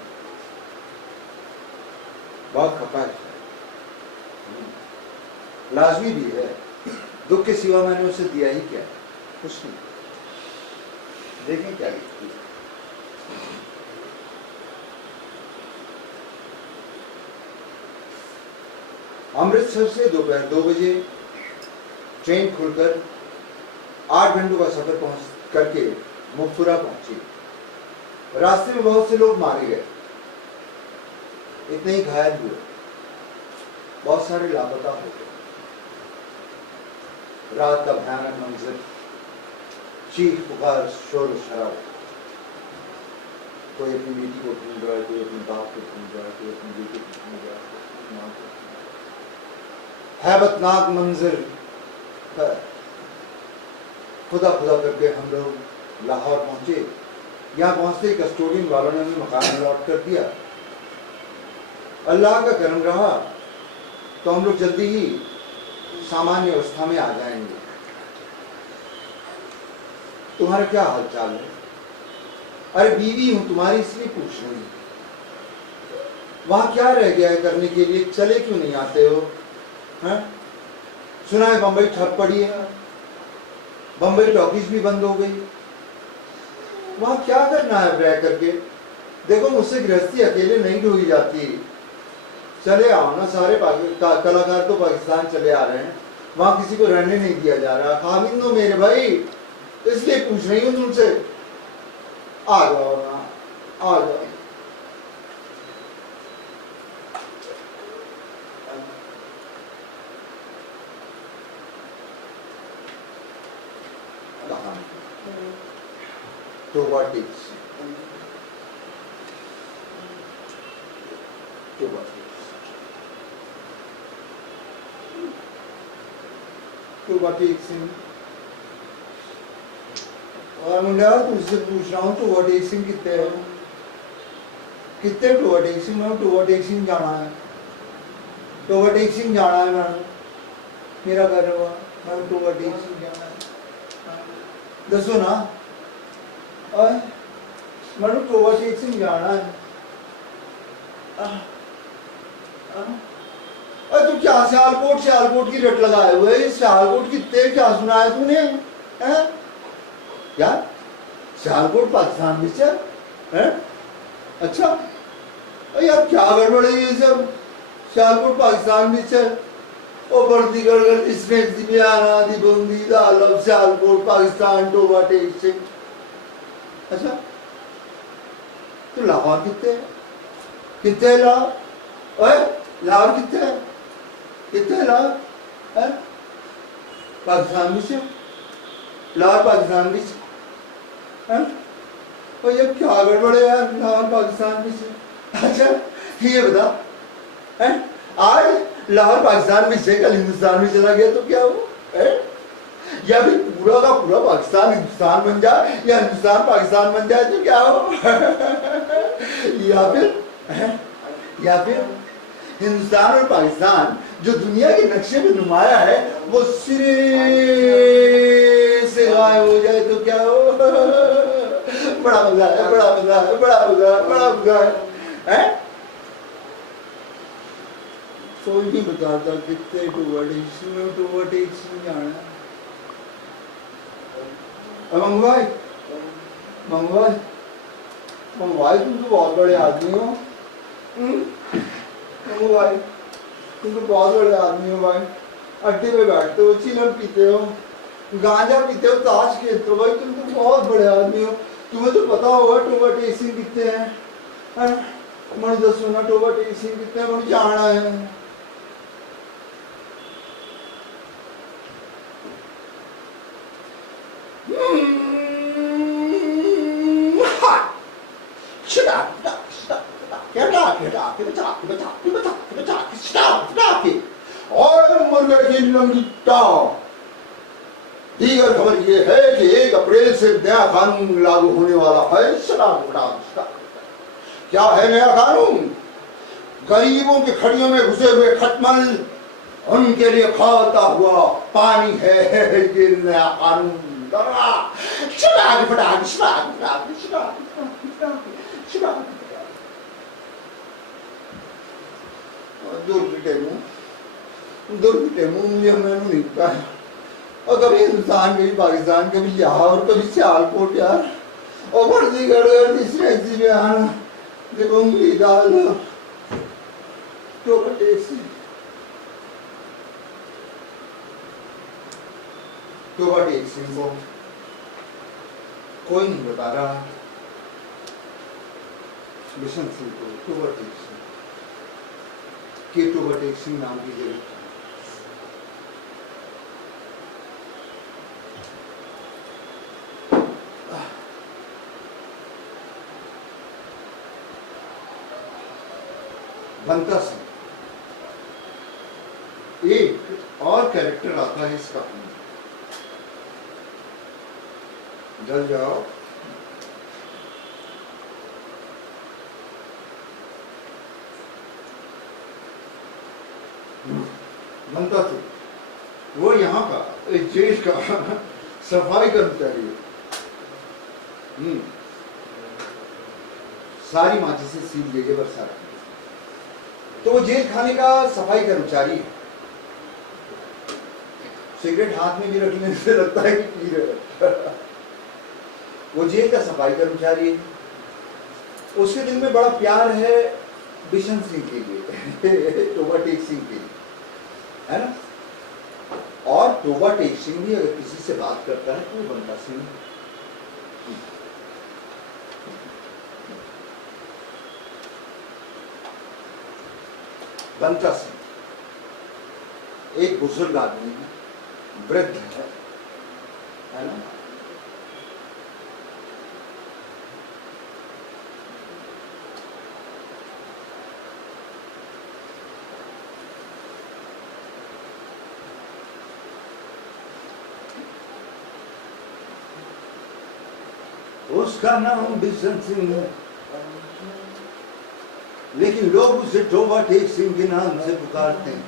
बहुत खपा है, लाजमी भी है। दुख के सिवा मैंने उसे दिया ही क्या, कुछ नहीं। देखें क्या लिखती है। अमृतसर से दोपहर 2 बजे ट्रेन खुलकर 8 घंटों का सफर पहुंच करके मुक्तुरा पहुंची। रास्ते में बहुत से लोग मारे गए, इतने ही घायल हुए, बहुत सारे लापता हो गए। रात का भयानक मंजर, चीख पुकार, शोर शराब, कोई अपनी बेटी को ढूंढ रहा है, कोई अपने बाप को ढूंढ रहा है, कोई अपनी बेटी को ढूंढ रहा है। हैबतनाक मंजर, खुदा खुदा करके हम लोग लाहौर पहुंचे। यहाँ पहुंचते ही कस्टोडियन वालों ने हमें मकान अलॉट कर दिया। अल्लाह का करम रहा तो हम लोग जल्दी ही सामान्य अवस्था में आ जाएंगे। तुम्हारा क्या हाल चाल है? अरे बीवी हूं तुम्हारी, इसलिए पूछ रही हूं। वहां क्या रह गया है करने के लिए, चले क्यों नहीं आते हो? है? सुना है बंबई ठप पड़ी है, बंबई टॉकीज भी बंद हो गई। वहां क्या करना है रह करके? देखो मुझसे गृहस्थी अकेले नहीं ढोई जाती। चले आओ ना, सारे कलाकार तो पाकिस्तान चले आ रहे हैं, वहां किसी को रहने नहीं दिया जा रहा। खामिद हो मेरे भाई, इसलिए पूछ रही हूँ तुमसे। आ जाओ ना, आ जाओ। तो व्हाट इज और मुंडा तुझसे पूछ रहा हूँ, टोवा टेक्सिंग कितने है? कितने टोवा टेक्सिंग? मैं टोवा टेक्सिंग जाना है, टोवा टेक्सिंग जाना है। मेरा घर हुआ, मैं टोवा टेक्सिंग जाना है। दसो ना, मैं टोवा टेक्सिंग जाना है। तू क्या सियालकोट की रट लगाए हुए? सियालकोट कितने, क्या सुना है तूने? क्या सियालकोट पाकिस्तान में से है? अच्छा यार क्या गड़बड़ है ये सब? सियालकोट पाकिस्तान में से ओ बढ़ती गड़गड़ इसमें दिव्याना दी बंदी दालब सियालकोट पाकिस्तान टोवा टेक्सिंग। अच्छा तो लाहौर कितने है? कितने लाहौर? लाहौर कितने है? कितने लाहौर है? पाकिस्तान में से, लाहौर पाकिस्तान में से है? और ये क्या गड़बड़ है यार, लाहौर पाकिस्तान में से? अच्छा ये बता, है आज लाहौर पाकिस्तान में से कल हिंदुस्तान में चला गया तो क्या हो? या फिर पूरा का पूरा पाकिस्तान हिंदुस्तान बन जाए, या हिंदुस्तान पाकिस्तान बन जाए तो क्या हो? या फिर हिंदुस्तान और पाकिस्तान जो दुनिया के नक्शे में नुमाया है वो सिरे से गायब हो जाए तो क्या हो? बड़ा मजा है, बड़ा मजा है, बड़ा मजा है, बड़ा मजा है। कोई नहीं बताता कितने टोवा टेक्सिंग जाना है। मंगवाई तुम तो बहुत बड़े आदमी हो। मंगवाई तुम तो बहुत बड़े आदमी हो भाई। अड्डे पे बैठते हो, चिलम पीते हो, गांजा पीते हो, ताश खेलते हो भाई, तुम तो बहुत बड़े आदमी हो। तुम्हें तो पता होगा टोवा टेक्सिंग कितने हैं? मैं दसो ना टोवा टेक्सिंग कितने हैं? मुझे जाना है। और मुर्गे की लंगीटा। दीगर खबर ये है कि 1 अप्रैल से नया कानून लागू होने वाला है। क्या है नया कानून? गरीबों की खड़ियों में घुसे हुए खटमल, उनके लिए खाता हुआ पानी है ये नया कानून। चिराग फटाक चिराग फटाक चिराग दुर्बिटे मुंह मुझे मैंने नहीं पाया। और कभी हिंदुस्तान कभी पाकिस्तान कभी लाहौर कभी सियालकोट यार और वर्दी गड़गड़ तीसरे बयान जब उंगली डाल तो टेक सिंह को कोई नहीं बता रहा, बिशन सिंह को टोबा टेक सिंह के टोबा टेक सिंह नाम की जगह बनता सिंह। एक और कैरेक्टर आता है इस कहानी में, जल जाओ। बनता सिंह वो यहाँ का एक जेल का सफाई कर्मचारी है। सारी माची से सील देके बरसात, तो वो जेल खाने का सफाई कर्मचारी है। सिगरेट हाथ में भी रखने से लगता है कि पी रहे। वो जेल का सफाई कर्मचारी है। उसके दिल में बड़ा प्यार है बिशन सिंह के लिए, टोबा टेक सिंह के लिए, है ना। और टोबा टेक सिंह भी अगर किसी से बात करता है तो वो बनता सिंह। बनता सिंह एक बुजुर्ग आदमी है, वृद्ध है ना। उसका नाम बिशन सिंह है, लेकिन लोग उसे टोबा टेक सिंह के नाम से पुकारते हैं।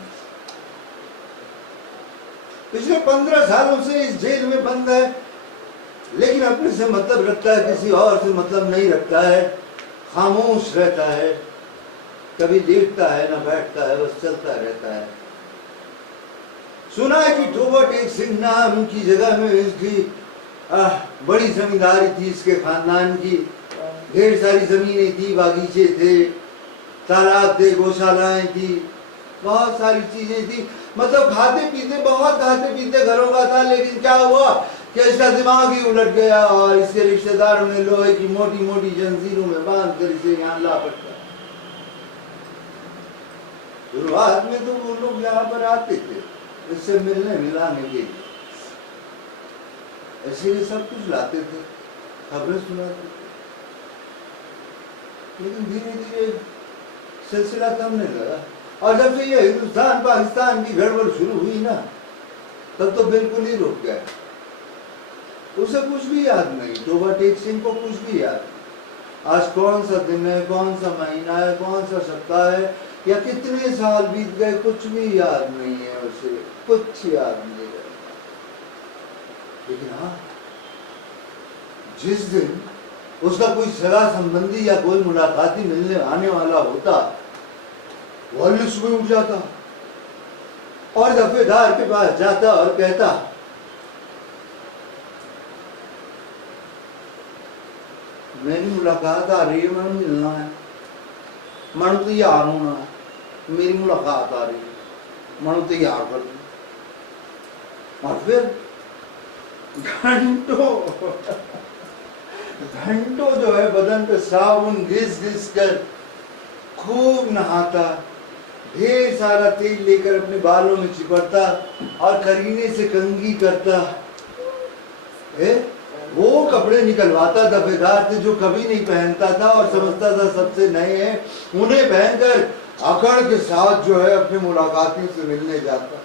पिछले 15 सालों से इस जेल में बंद है, लेकिन अपने से मतलब रखता है, किसी और से मतलब नहीं रखता है, खामोश रहता है, कभी लेटता है ना बैठता है, बस चलता रहता है। सुना है कि टोबा टेक सिंह नाम की जगह में इसकी बड़ी जमींदारी थी, इसके खानदान की ढेर सारी जमीनें थी, बागीचे थे, तालाब थे, गौशालाएं थी, बहुत सारी चीजें थी। मतलब खाते पीते, बहुत खाते पीते घरों का था। लेकिन क्या हुआ कि इसका दिमाग ही उलट गया और इसके रिश्तेदारों ने लोहे की मोटी मोटी जंजीरों में बांध कर इसे यहाँ लापट किया। शुरुआत में तो वो लोग यहाँ पर आते थे इससे मिलने मिलाने के लिए, ऐसे सब कुछ लाते थे, खबरें सुनाते थे। लेकिन धीरे धीरे सिलसिला थमने लगा, और जब से ये हिंदुस्तान पाकिस्तान की गड़बड़ शुरू हुई ना, तब तो बिल्कुल ही रुक गया। उसे कुछ भी याद नहीं, टोबा टेक सिंह को कुछ भी याद नहीं। आज कौन सा दिन है, कौन सा महीना है, कौन सा सप्ताह है, या कितने साल बीत गए, कुछ भी याद नहीं है उसे, कुछ याद नहीं है। लेकिन हाँ, जिस दिन उसका कोई सगा संबंधी या कोई मुलाकाती मिलने आने वाला होता, वो अल्ली सुबह उठ जाता और दफेदार के पास जाता और कहता, मेरी मुलाकात आ रही है, मैं मिलना है, मैं तैयार होना है, मेरी मुलाकात आ रही है, मैं तैयार कर दूं। और फिर घंटों जो है बदन पे साबुन घिस घिस कर खूब नहाता, ढेर सारा तेल लेकर अपने बालों में चिपड़ता और करीने से कंघी करता। वो कपड़े निकलवाता दफेदार थे जो कभी नहीं पहनता था और समझता था सबसे नए हैं, उन्हें पहनकर अकड़ के साथ जो है अपने मुलाकातियों से मिलने जाता।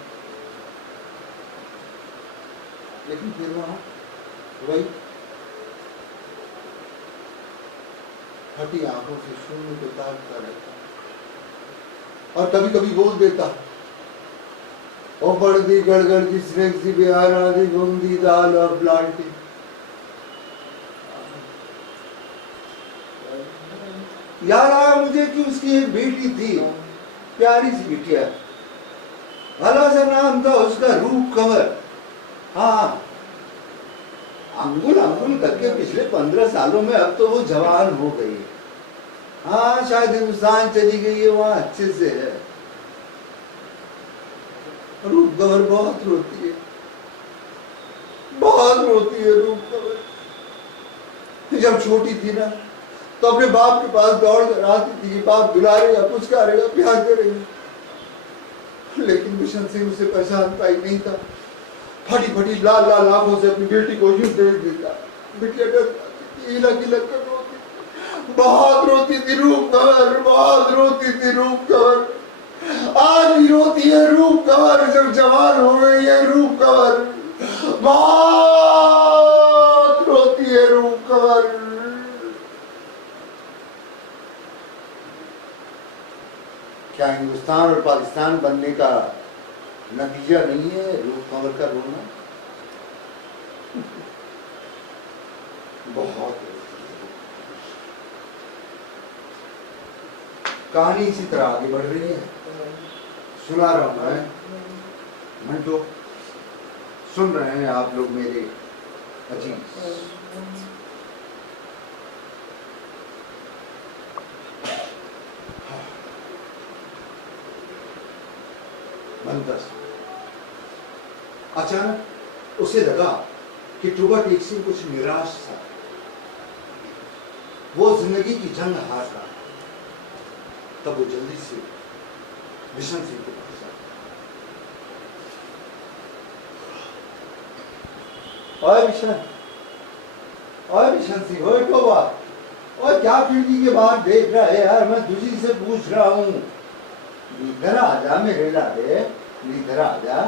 लेकिन फिर वहां वही फटी आंखों से शून्य को ताकता रहता और कभी कभी बोल देता, और बड़दी गड़गड़ की स्नेक सी बिहार आदि घूमती दाल और प्लांटी। याद आया मुझे कि उसकी एक बेटी थी, प्यारी सी बिटिया, भला सा नाम था उसका, रूप कंवर। हाँ, अंगुल अंगुल करके पिछले 15 सालों में अब तो वो जवान हो गई है। हाँ, शायद हिंदुस्तान चली गई है, वहां अच्छे से है। रूप कंवर बहुत रोती है, बहुत रोती है रूप कंवर। जब छोटी थी ना तो अपने बाप के पास दौड़ कर आती थी कि बाप दुलारेगा, पुचकारेगा, प्यार करेगा। लेकिन बिशन सिंह उसे पहचानता ही नहीं था। फटी फटी लाल लाल आंखों से अपनी बेटी को यूं देख देता। बिटिया डर इलक इलक कर रोती, बहुत रोती थी रूप कंवर, बहुत रोती थी रूप कंवर। आज भी रोती है रूप कंवर, जब जवान हो गई है रूप कंवर, बहुत रोती है रूप कंवर। क्या हिंदुस्तान और पाकिस्तान बनने का नतीजा नहीं है रूप कंवर का रोना? बहुत। कहानी इसी तरह आगे बढ़ रही है, सुना रहा हूं मैं, मंटो, सुन रहे हैं आप लोग मेरे अजीज। अचानक उसे लगा कि टोबा टेक सिंह कुछ निराश था, वो जिंदगी की जंग हार रहा। तब वो जल्दी से बिशन सिंह के पास आया। ओए बिशन सिंह, ओए टोबा, ओए क्या खिड़की के बाहर देख रहा है यार? मैं तुझी से पूछ रहा हूँ, इधर आ जा मेरे लाडे, इधर आ जा।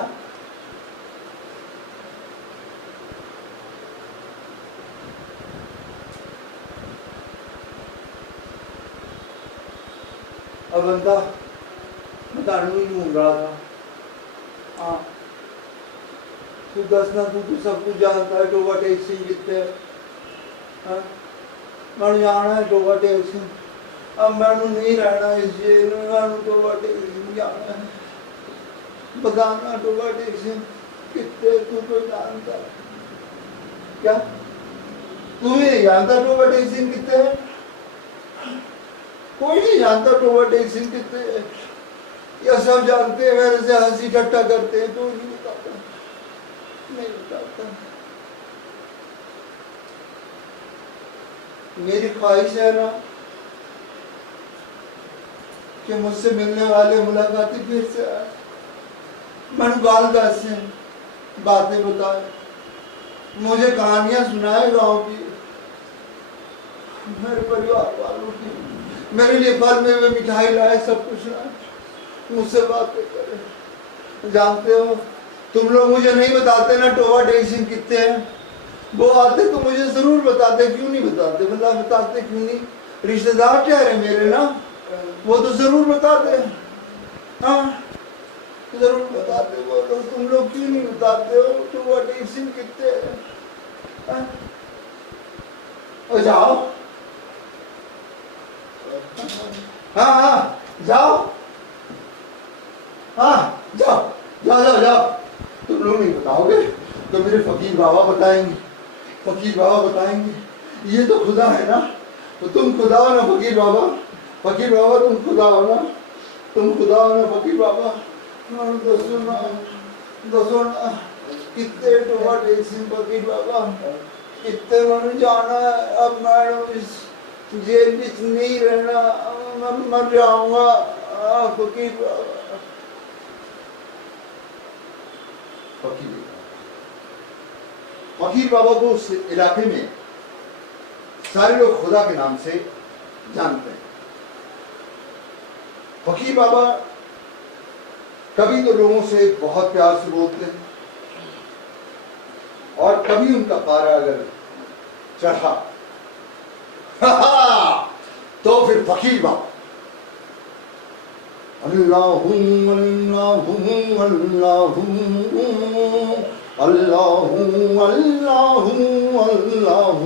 अब बंदा बताने ही घूम रहा था। हाँ, तू दस ना, तू सब कुछ जानता है। टोबा टेक सिंह कितने मैं जाना है टोबा टेक सिंह, अब मैनू नहीं रहना इस जेल में, मैनू टोबा टेक सिंह जाना है। बताना टोबा टेक सिंह कितने, तू तो जानता क्या? तू ही नहीं जानता टोबा टेक सिंह कितने? कोई नहीं जानता टोबा टेक सिंह कितने? या सब जानते हैं, मेरे से हंसी ठट्टा करते हैं, तो नहीं बताता, नहीं बताता। मेरी ख्वाहिश है ना कि मुझसे मिलने वाले मुलाकाती फिर से आए, मन गाल से बातें बताए, मुझे कहानियां सुनाए गांव की, मेरे परिवार वालों की, मेरे लिए फल में मिठाई लाए, सब कुछ लाए, मुझसे बातें करे। जानते हो, तुम लोग मुझे नहीं बताते ना टोबा टेक सिंह कितने हैं। वो आते तो मुझे जरूर बताते, क्यों नहीं बताते? मतलब बताते क्यों नहीं? रिश्तेदार ठहरे मेरे ना, वो तो जरूर बताते हैं। हाँ, जरूर बताते वो लोग, तुम लोग क्यों नहीं बताते हो टोबा टेक सिंह कितने हैं? जाओ, हाँ हाँ जाओ, हाँ जाओ जाओ जाओ जाओ। तुम लोग नहीं बताओगे तो मेरे फकीर बाबा बताएंगे, फकीर बाबा बताएंगे। ये तो खुदा है ना, तो तुम खुदा हो ना फकीर बाबा, फकीर बाबा तुम खुदा हो ना, तुम खुदा हो ना फकीर बाबा। दसो ना कितने टोबा टेक सिंह फकीर बाबा कितने मन जाना है। अब मैं इस जेल में नहीं रहना, मैं मर जाऊंगा फकीर बाबा। फकीर बाबा को उस इलाके में सारे लोग खुदा के नाम से जानते हैं। फकीर बाबा कभी तो लोगों से बहुत प्यार से बोलते हैं, और कभी उनका पारा अगर चढ़ा तो फिर फकीर बाबा अल्लाहु अल्लाहु अल्लाहु अल्लाहु अल्लाहु अल्लाहु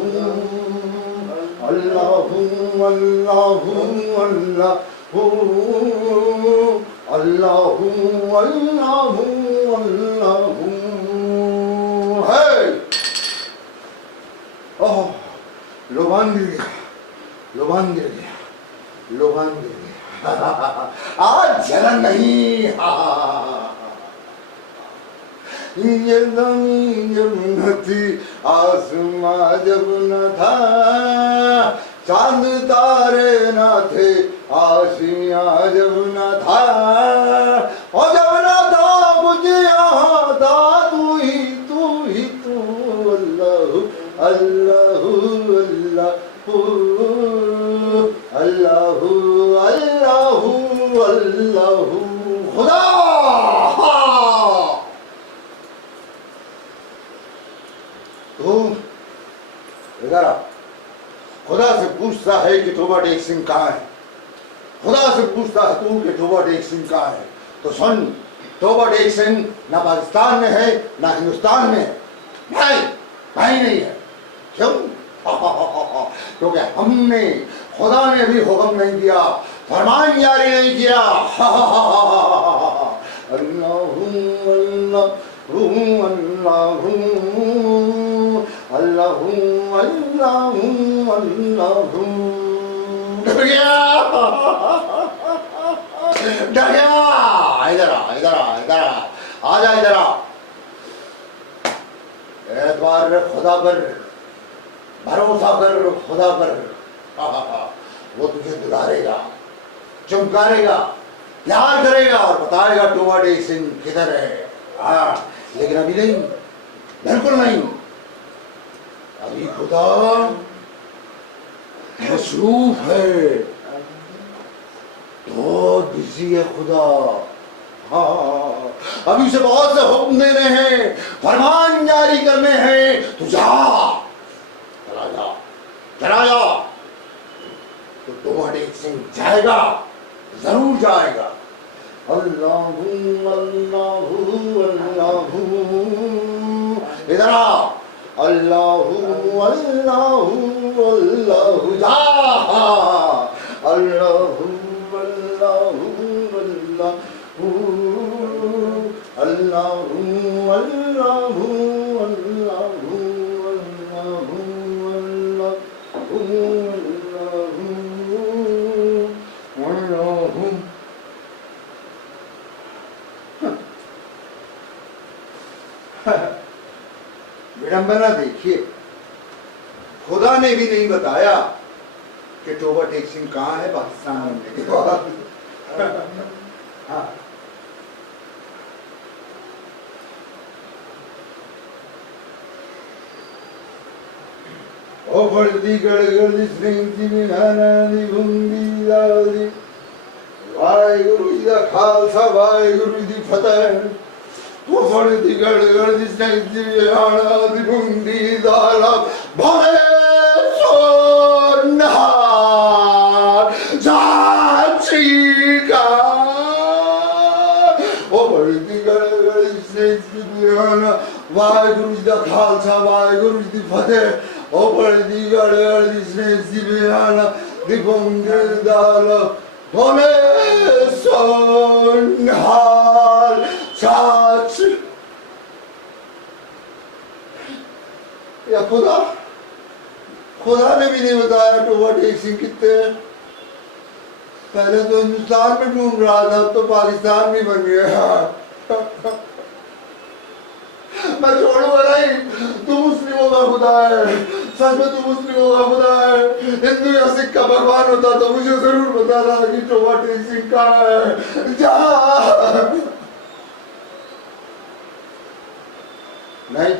अल्लाहु अल्लाहु अल्लाहु अल्लाहु अल्लाहु है। ओह, लोबान गिर गया, लोबान गिर गया, लोबान गिर गया। आज जलन नहीं। ये ज़मीन जब न थी, आसमां जब न था, चांद तारे न थे, आशियां जब न था, और जब न था कुछ यहाँ था, तू ही तू अल्लाह अल्लाह अल्लाह अल्लाह अल्लाह खुदा। तू इधर आ, खुदा से पूछता है कि तोबा टेक सिंह कहाँ है। खुदा से पूछता है तू कि तोबा टेक सिंह कहाँ है। तो सुन, तोबा टेक सिंह ना पाकिस्तान में है ना हिंदुस्तान में है, भाई नहीं है। क्यों? क्योंकि हमने, खुदा ने भी हुक्म नहीं किया, फरमान जारी नहीं किया। अल्लाहु अल्लाहु अल्लाहु अल्लाहु अल्लाहु अल्लाहु। डर गया, डर गया। इधर आ, इधर आ, इधर आ, आजा इधर आ। एतबार रख खुदा पर, भरोसा कर खुदा पर। वो तुझे दुलारेगा, चमकारेगा, प्यार करेगा और बताएगा तोबा टेक सिंह किधर है। हाँ, लेकिन अभी नहीं, बिल्कुल नहीं। अभी खुदा मसरूफ है, बहुत बिजी है खुदा। हाँ, अभी उसे बहुत से हुक्म देने हैं, फरमान जारी करने हैं। तू जा, चला जा, चला जा। तो तोबा टेक सिंह जाएगा, जरूर जाएगा। अल्लाहु अल्लाहु अल्लाहु, इधर आ। अल्लाहु अल्लाहु अल्लाहु, जा। अल्लाहु अल्लाहु अल्लाहु अल्लाहु अल्लाहु अल्लाहु अल्लाहु अल्लाहु। विडंबना देखिए, खुदा ने भी नहीं बताया कि तोबा टेक सिंह कहाँ है पाकिस्तान में। हाँ, ओ बढ़ती गड़गड़ी श्रींची बिहाना दी भूंगी दादी, वाहेगुरु जी दा खालसा वाहेगुरु जी दी फतेह। वो बढ़ती गड़गड़ी श्रींची बिहाना दी भूंगी दाला, भले सोनार जाची का। ओ बढ़ती गड़गड़ी श्रींची बिहाना, वाहेगुरु जी दा खालसा वाहेगुरु जी दी फतेह। ओ बढ़ती गड़गड़ी श्रींची बिहाना दी भूंगी दाला, भले सोनार जाच। या खुदा, खुदा ने भी नहीं बताया तोबा टेक सिंह कितने हैं। पहले तो हिंदुस्तान में ढूंढ रहा था, अब तो पाकिस्तान में बन गया। मैं छोड़ूंगा नहीं, तू मुस्लिमों का खुदा है, सच में तू मुस्लिमों का खुदा है। हिंदू या सिख का भगवान होता तो मुझे जरूर बताना कि तोबा टेक सिंह कहाँ है। जा। नहीं,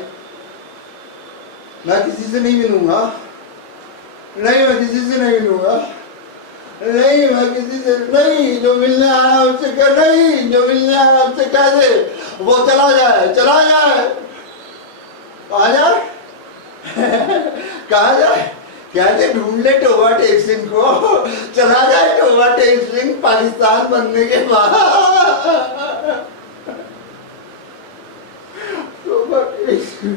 मैं किसी से नहीं मिलूंगा, नहीं मैं किसी से नहीं मिलूंगा, नहीं मैं किसी से नहीं। जो मिलने आया उससे कह, नहीं जो मिलने आया उससे कह दे वो चला जाए, चला जाए। कहाँ जाए? कहाँ जाए? कहते ढूंढ ले टोबा टेक सिंह को, चला जाए टोबा टेक सिंह पाकिस्तान बनने के बाद। टोबा टेक सिंह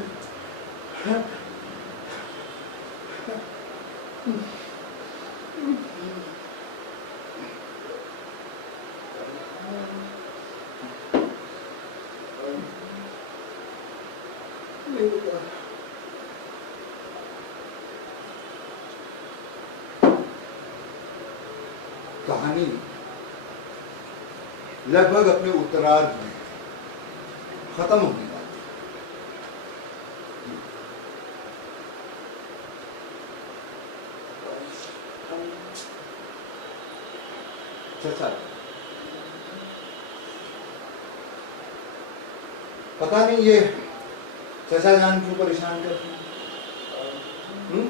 कहानी लगभग अपने उत्तरार्ध में खत्म होने वाली। चाचा पता नहीं ये चाचा जान क्यों परेशान करते हैं,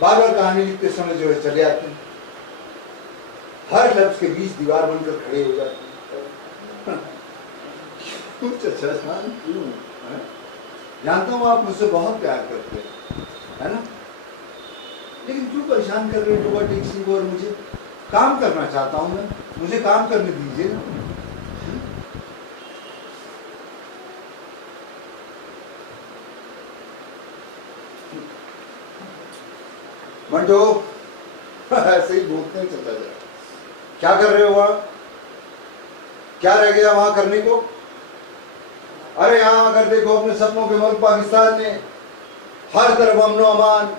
बार बार कहानी लिखते समय जो है चले आते हैं, हर लफ्ज के बीच दीवार बनकर खड़े हो जाते हैं। क्यों चाचा जान क्यों? जानता हूँ आप मुझसे बहुत प्यार करते हैं, है ना, लेकिन क्यों परेशान कर रहे हो टोबा टेक सिंह को? और मुझे काम करना चाहता हूँ मैं, मुझे काम करने दीजिए ना। मंटो ऐसे ही भूखते चलता जाए। क्या कर रहे हो वहां? क्या रह गया वहां करने को? अरे यहां अगर देखो अपने सपनों के मुल्क पाकिस्तान में हर तरफ अमन अमान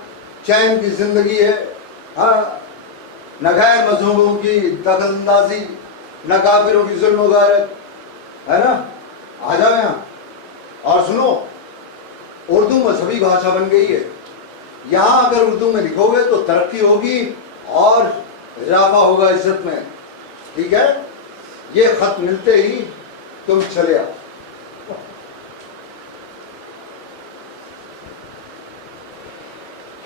चैन की जिंदगी है। हाँ, न गैर मजहबों की दखलंदाजी, न काफिरों की जुल्म गारत, है ना। आ जाओ यहाँ और सुनो, उर्दू मजहबी भाषा बन गई है। यहाँ अगर उर्दू में लिखोगे तो तरक्की होगी और इजाफा होगा इज्जत में, ठीक है। ये खत मिलते ही तुम चले आओ।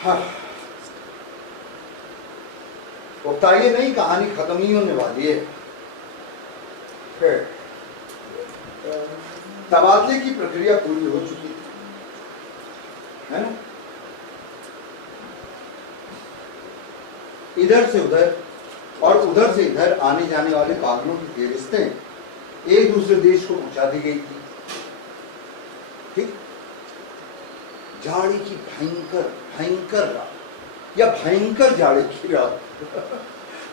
हाँ, उकताइए नहीं, कहानी खत्म ही होने वाली है। तबादले की प्रक्रिया पूरी हो चुकी है ना। इधर से उधर और उधर से इधर आने जाने वाले पागलों की फेरिस्तें एक दूसरे देश को पहुंचा दी गई थी, ठीक। जाड़े की भयंकर भयंकर रात, या भयंकर जाड़े की रात,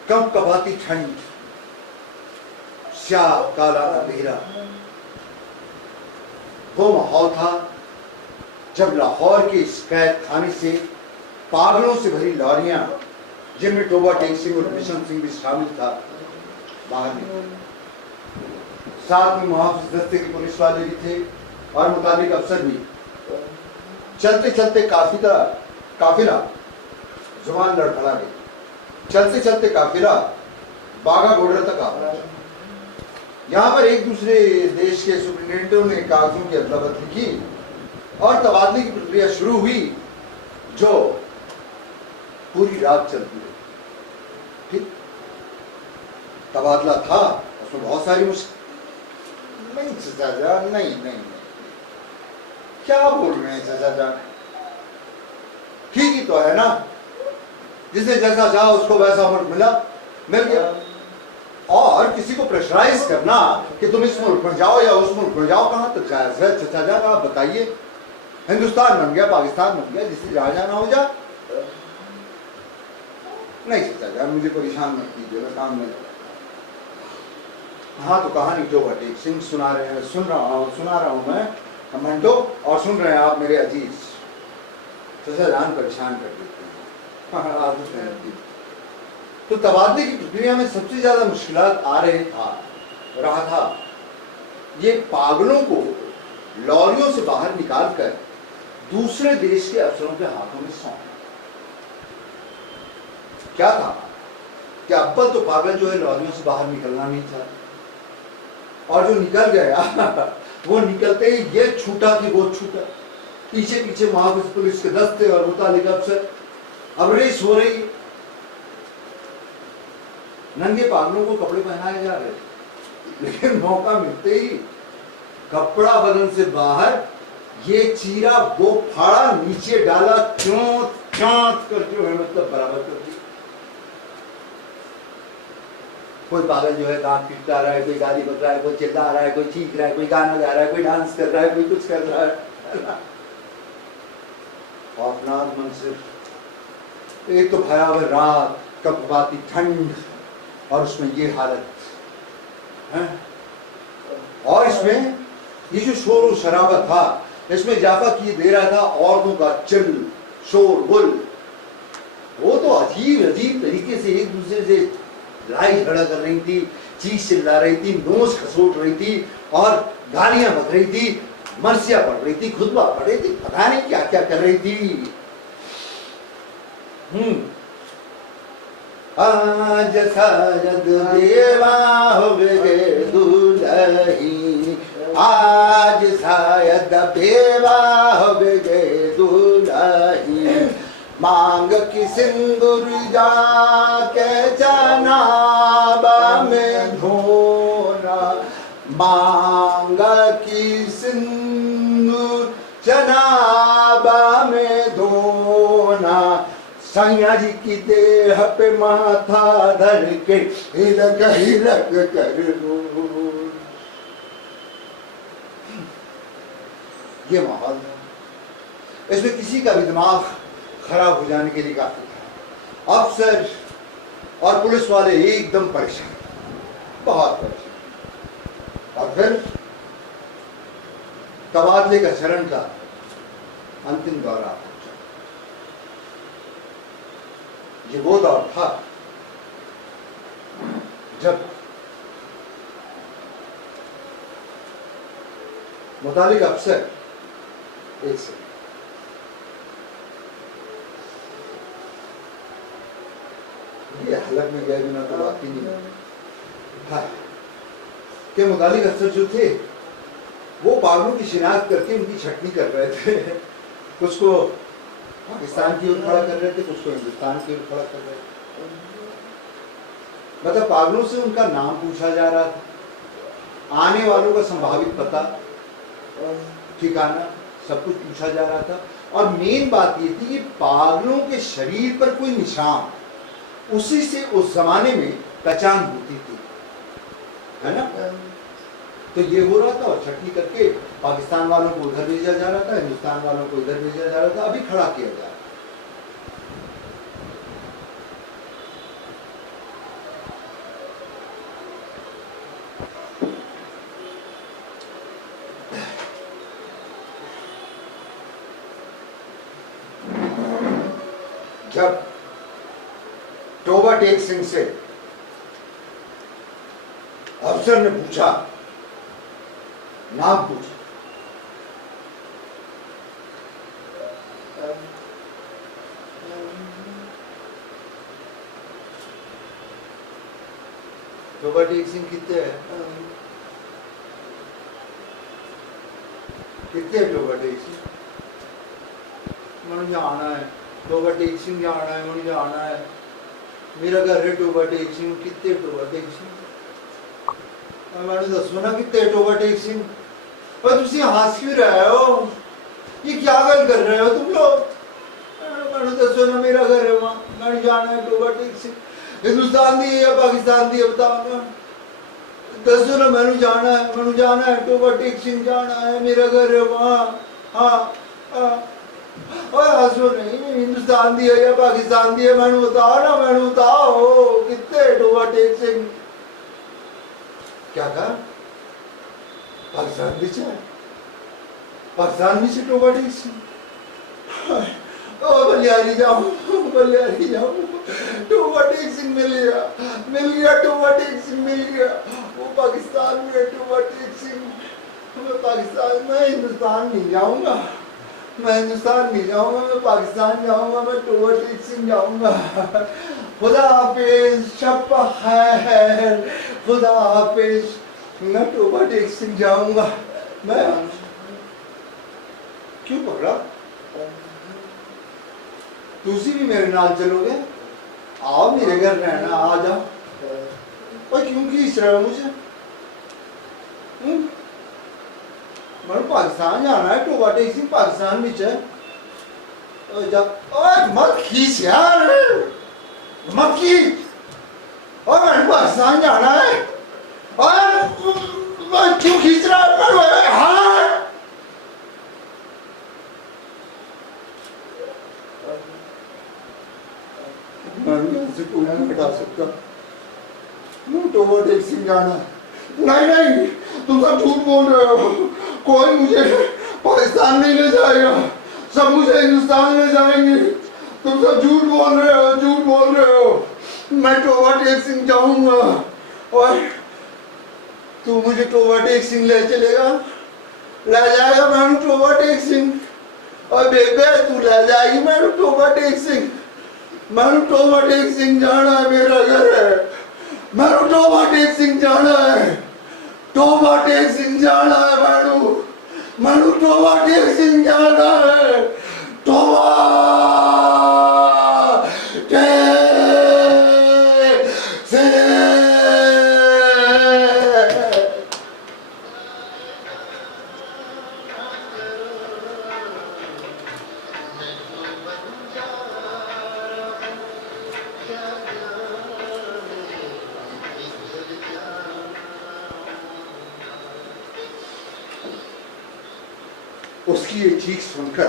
कब कबाती ठंड, स्याह काला अंधेरा, वो माहौल था जब लाहौर के इस कैद खाने से पागलों से भरी लॉरियां, जिनमें टोबा टेक सिंह और बिशन सिंह भी शामिल था, बाहर निकले। साथ में मुहाफिज दस्ते के पुलिस वाले भी थे और मुताबिक अफसर भी। चलते चलते काफिला जुबान लड़खड़ा गई। चलते चलते काफिला बागा बॉर्डर तक आ पहुंचा। यहाँ पर एक दूसरे देश के सुप्रिंटेंडेंटों ने कागजों की अदला बदली की और तबादले की प्रक्रिया शुरू हुई, जो पूरी रात चलती रही, ठीक। तबादला था, उसमें बहुत सारी मुश्किल। नहीं चाचा जान, नहीं नहीं, क्या बोल रहे हैं चाचा जान? ठीक ही तो है ना, जिसने जैसा चाहा उसको वैसा मुल्क मिल गया। और किसी को प्रेशराइज करना कि तुम इस मुल्क में जाओ या उस मुल्क में जाओ, कहां तक जायज है चाचा जान? आप बताइए। हिंदुस्तान बन गया, पाकिस्तान बन गया, जिससे जहां जाना हो जा। नहीं चाचा जान, मुझे परेशान मत कीजिए, मैं काम में। हाँ, तो कहानी टोबा टेक सिंह सुना रहे हैं, सुना रहा हूं मैं मंटो, और सुन रहे हैं आप मेरे अजीज। चाचा जान परेशान कर देते हैं। आदत है। तो तबादले की प्रक्रिया में सबसे ज्यादा मुश्किलात आ रहा था ये पागलों को लॉरियों से बाहर निकालकर दूसरे देश के अफसरों के हाथों में सौंपना। क्या था कि अव्वल तो पागल जो है लॉरियों से बाहर निकलना नहीं चाहता, और जो निकल गया वो निकलते ही ये छूटा कि वो छूटा। पीछे पीछे मुहाफिज पुलिस के दस्ते और मुतालिक अफसर। अब रेस हो रही, नंगे पागलों को कपड़े पहनाए जा रहे, लेकिन मौका मिलते ही कपड़ा बदन से बाहर, ये चीरा वो फाड़ा, नीचे डाला, क्यों जांच कर जो है मतलब बराबर कर दी। कोई पागल जो है दांत पीटता रहा है, कोई गाली बक रहा है, कोई चिल्ला रहा है, कोई चीख रहा है, कोई गाना गा रहा है, कोई डांस कर रहा है, कोई कुछ कर रहा है। औफनाक मंजर, एक तो भयावह रात, कपकपाती ठंड और उसमें ये हालत है। और इसमें ये जो शोर और शराबा था, इसमें इजाफा किए दे रहा था औरतों का चिल शोर गुल। वो तो अजीब अजीब तरीके से एक दूसरे से लड़ाई झगड़ा कर रही थी, चीख चिल्ला रही थी, नोच खसोट रही थी और गालियां बक रही थी, मरसिया पढ़ रही थी, खुतबा पढ़ रही थी, पता नहीं क्या क्या कर रही थी। आज शायद बेवाह होवे दुल्ही, आज शायद बेवाह होवे दुल्ही, मांग की सिंदूर जाके जनाबा में धोना, मांग की सिंदूर जनाबा में धोना, सैया जी की देह पे माथा धर के हिलक हिलक कर रो। ये माहौल है। इसमें किसी का भी दिमाग खराब हो जाने के लिए काफी था। अफसर और पुलिस वाले एकदम परेशान, बहुत परेशान। और फिर तबादले का चरण का अंतिम दौर। ये वो दौर था जब मुतालिक अफसर एक से ये हलक में गए बिना तो बात ही नहीं है कि मुतालिक अफसर जो थे वो पागलों की शिनाख्त करके उनकी छटनी कर रहे थे। कुछ को पाकिस्तान की ओर खड़ा कर रहे थे, कुछ को हिंदुस्तान की ओर खड़ा कर रहे थे। मतलब पागलों से उनका नाम पूछा जा रहा था, आने वालों का संभावित पता ठिकाना सब कुछ पूछा जा रहा था। और मेन बात ये थी कि पागलों के शरीर पर कोई निशान, उसी से उस जमाने में पहचान होती थी, है ना। तो ये हो रहा था और छटनी करके पाकिस्तान वालों को उधर भेजा जा रहा था, हिंदुस्तान वालों को इधर भेजा जा रहा था, अभी खड़ा किया जा रहा था। जब टोबा टेक सिंह से अफसर ने पूछा, नाम पूछा, टोबा टेक सिंह कितने है? कितने टोबा टेक सिंह? मैंने जाना है टोबा टेक सिंह, जाना है, मैंने जाना है, मेरा घर है टोबा टेक सिंह। कितने टोबा टेक सिंह? मैंने दसो ना कितने टोबा टेक सिंह। पर तुसी हंस क्यों रहे हो? ये क्या गल कर रहे हो तुम लोग? मैंने दसो ना, मेरा घर है वहाँ, मैंने जाना है टोबा टेक सिंह। हिंदुस्तान दी या पाकिस्तान दी बताओ ना, दसो ना, मैंने जाना है टोबा टेक सिंह, जाना है, मेरा घर है वहाँ। हाँ हंसो नहीं, हिंदुस्तान दी है या पाकिस्तान दी है, मैंने बताओ ना, मैंने बताओ कितने टोबा टेक सिंह। क्या कहा? पाकिस्तान बीच है, पाकिस्तान बीच है टोबा टेक सिंह। बलियारी जाऊं, बलियारी जाऊं, टोबा टेक सिंह मिल गया, टोबा टेक सिंह मिल गया। वो पाकिस्तान में है टोबा टेक सिंह। मैं पाकिस्तान में, हिंदुस्तान नहीं जाऊंगा, मैं हिंदुस्तान नहीं जाऊंगा, मैं पाकिस्तान जाऊंगा, मैं टोबा टेक सिंह जाऊंगा। खुदा हाफिज, शब खैर, खुदा हाफिज, मैं टोबा टेक सिंह जाऊंगा। मैं क्यों पकड़ा? तुसी भी मेरे नाल चलोगे? आओ मेरे घर रहना, आ जाओ। और क्यों खींच रहे हो मुझे? मैंने पाकिस्तान जाना है, टोबा टेक सिंह पाकिस्तान में है। ओए मत खींच यार, मत खींच। और मैंने पाकिस्तान जाना है। और क्यों खींच रहा है? हाँ मैं यहाँ से कोई नहीं हटा सकता। टोवर सिंह जाना। नहीं नहीं, तुम सब झूठ बोल रहे हो। कोई मुझे पाकिस्तान नहीं ले जाएगा, सब मुझे हिंदुस्तान ले जाएंगे। तुम सब झूठ बोल रहे हो, झूठ बोल रहे हो। मैं टोवर सिंह जाऊंगा और तू मुझे टोवर सिंह ले चलेगा, ले जाएगा मैं टोवर सिंह। और बेबे तू ले जाएगी मैं टोवर सिंह। मैं टोवर सिंह जाना है, मेरा घर है। मैं टोवर सिंह जाना है, टोवर सिंह जाना है। मैं टोवर सिंह जाना है, टोवर उसकी ये चीख सुनकर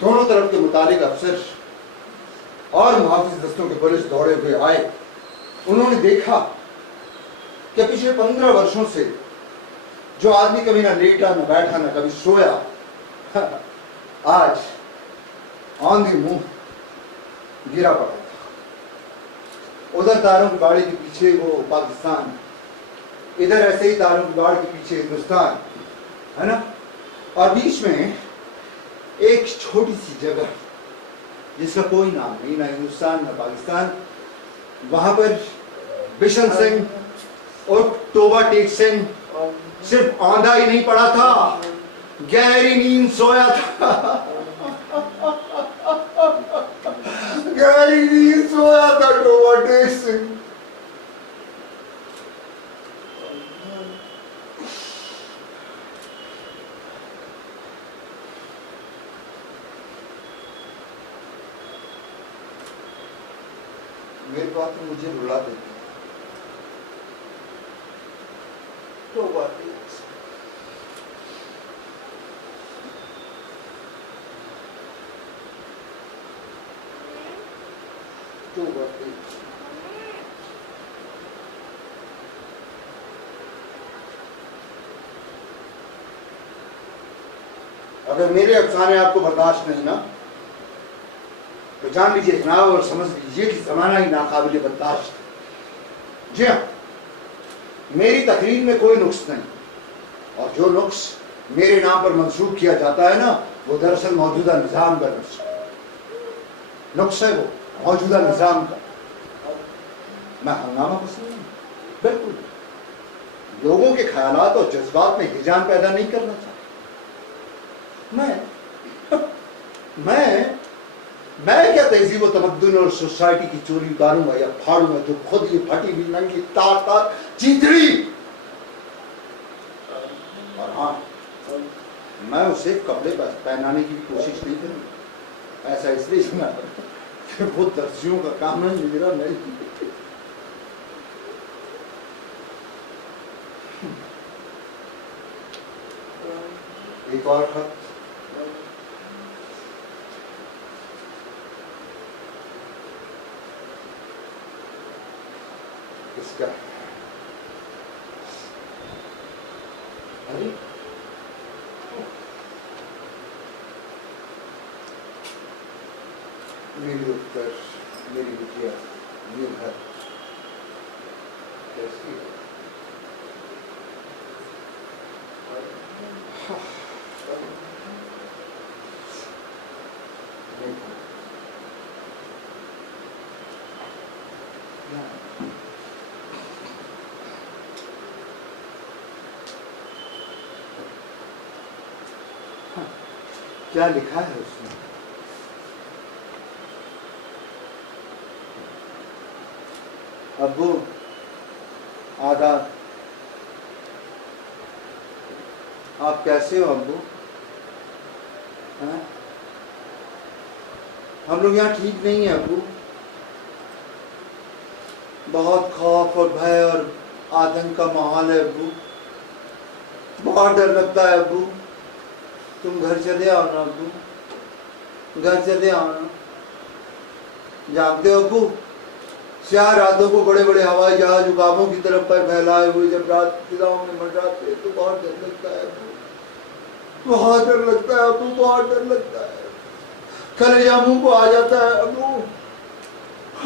दोनों तरफ के मुतालिक अफसर और मुहाफिज दस्तों के पुलिस दौड़े हुए आए। उन्होंने देखा कि पिछले 15 वर्षों से जो आदमी कभी ना लेटा, ना बैठा, ना कभी सोया, आज आंधी मुंह गिरा पड़ा था। उधर तारों की गाड़ी के पीछे वो पाकिस्तान, इधर ऐसे ही तारों की गाड़ी के पीछे हिंदुस्तान, है ना। और बीच में एक छोटी सी जगह जिसका कोई नाम नहीं, ना हिंदुस्तान ना पाकिस्तान। वहां पर बिशन सिंह और तोबा टेक सिंह सिर्फ आंधा ही नहीं पड़ा था, गहरी नींद सोया था। गहरी नींद सोया था तोबा टेक सिंह। मेरी बात तो मुझे रुला देती है। तो बात अगर मेरे अफसाने आपको बर्दाश्त नहीं ना, तो जान लीजिए जनाब और समझ लीजिए कि जमाना ही नाकाबिले बर्दाश्त है। जी हाँ, मेरी तकरीर में कोई नुक्स नहीं, और जो नुक्स मेरे नाम पर मंसूब किया जाता है ना, वो दरअसल मौजूदा निज़ाम का नुक्स है, वो मौजूदा निज़ाम का। मैं हंगामा पसंद नहीं, बिल्कुल लोगों के ख्यालात और जज्बात में हिजान पैदा नहीं करना चाहता। मैं क्या तहजीब व तमद्दुन और सोसाइटी की चोरी उतारूंगा या फाड़ूंगा जो खुद ये फटी हुई नंगी तार चीतड़ी। और हाँ, मैं उसे कपड़े पहनाने की कोशिश नहीं करूंगा। ऐसा इसलिए कि वो दर्जियों का काम है, मेरा नहीं। एक और खत इसका, अरे मेरी उत्तर, मेरी बिटिया, ये घर कैसी है? क्या लिखा है उसमें? अब्बू आदाब। आप कैसे हो अब्बू? हम लोग यहाँ ठीक नहीं है अब्बू। बहुत खौफ और भय और आतंक का माहौल है अब्बू। बहुत डर लगता है अब्बू। तुम घर चले आओ ना अब्बू, घर चले आओ ना। जानते हो अब्बू, चार रातों को बड़े बड़े हवाई जहाज उकाबों की तरफ पर फैलाए हुए जब रात फिजाओं में मंडराते तो बहुत डर लगता है अब्बू, बहुत डर लगता है अब्बू, बहुत डर लगता है। कलेजा मुंह को आ जाता है अब्बू।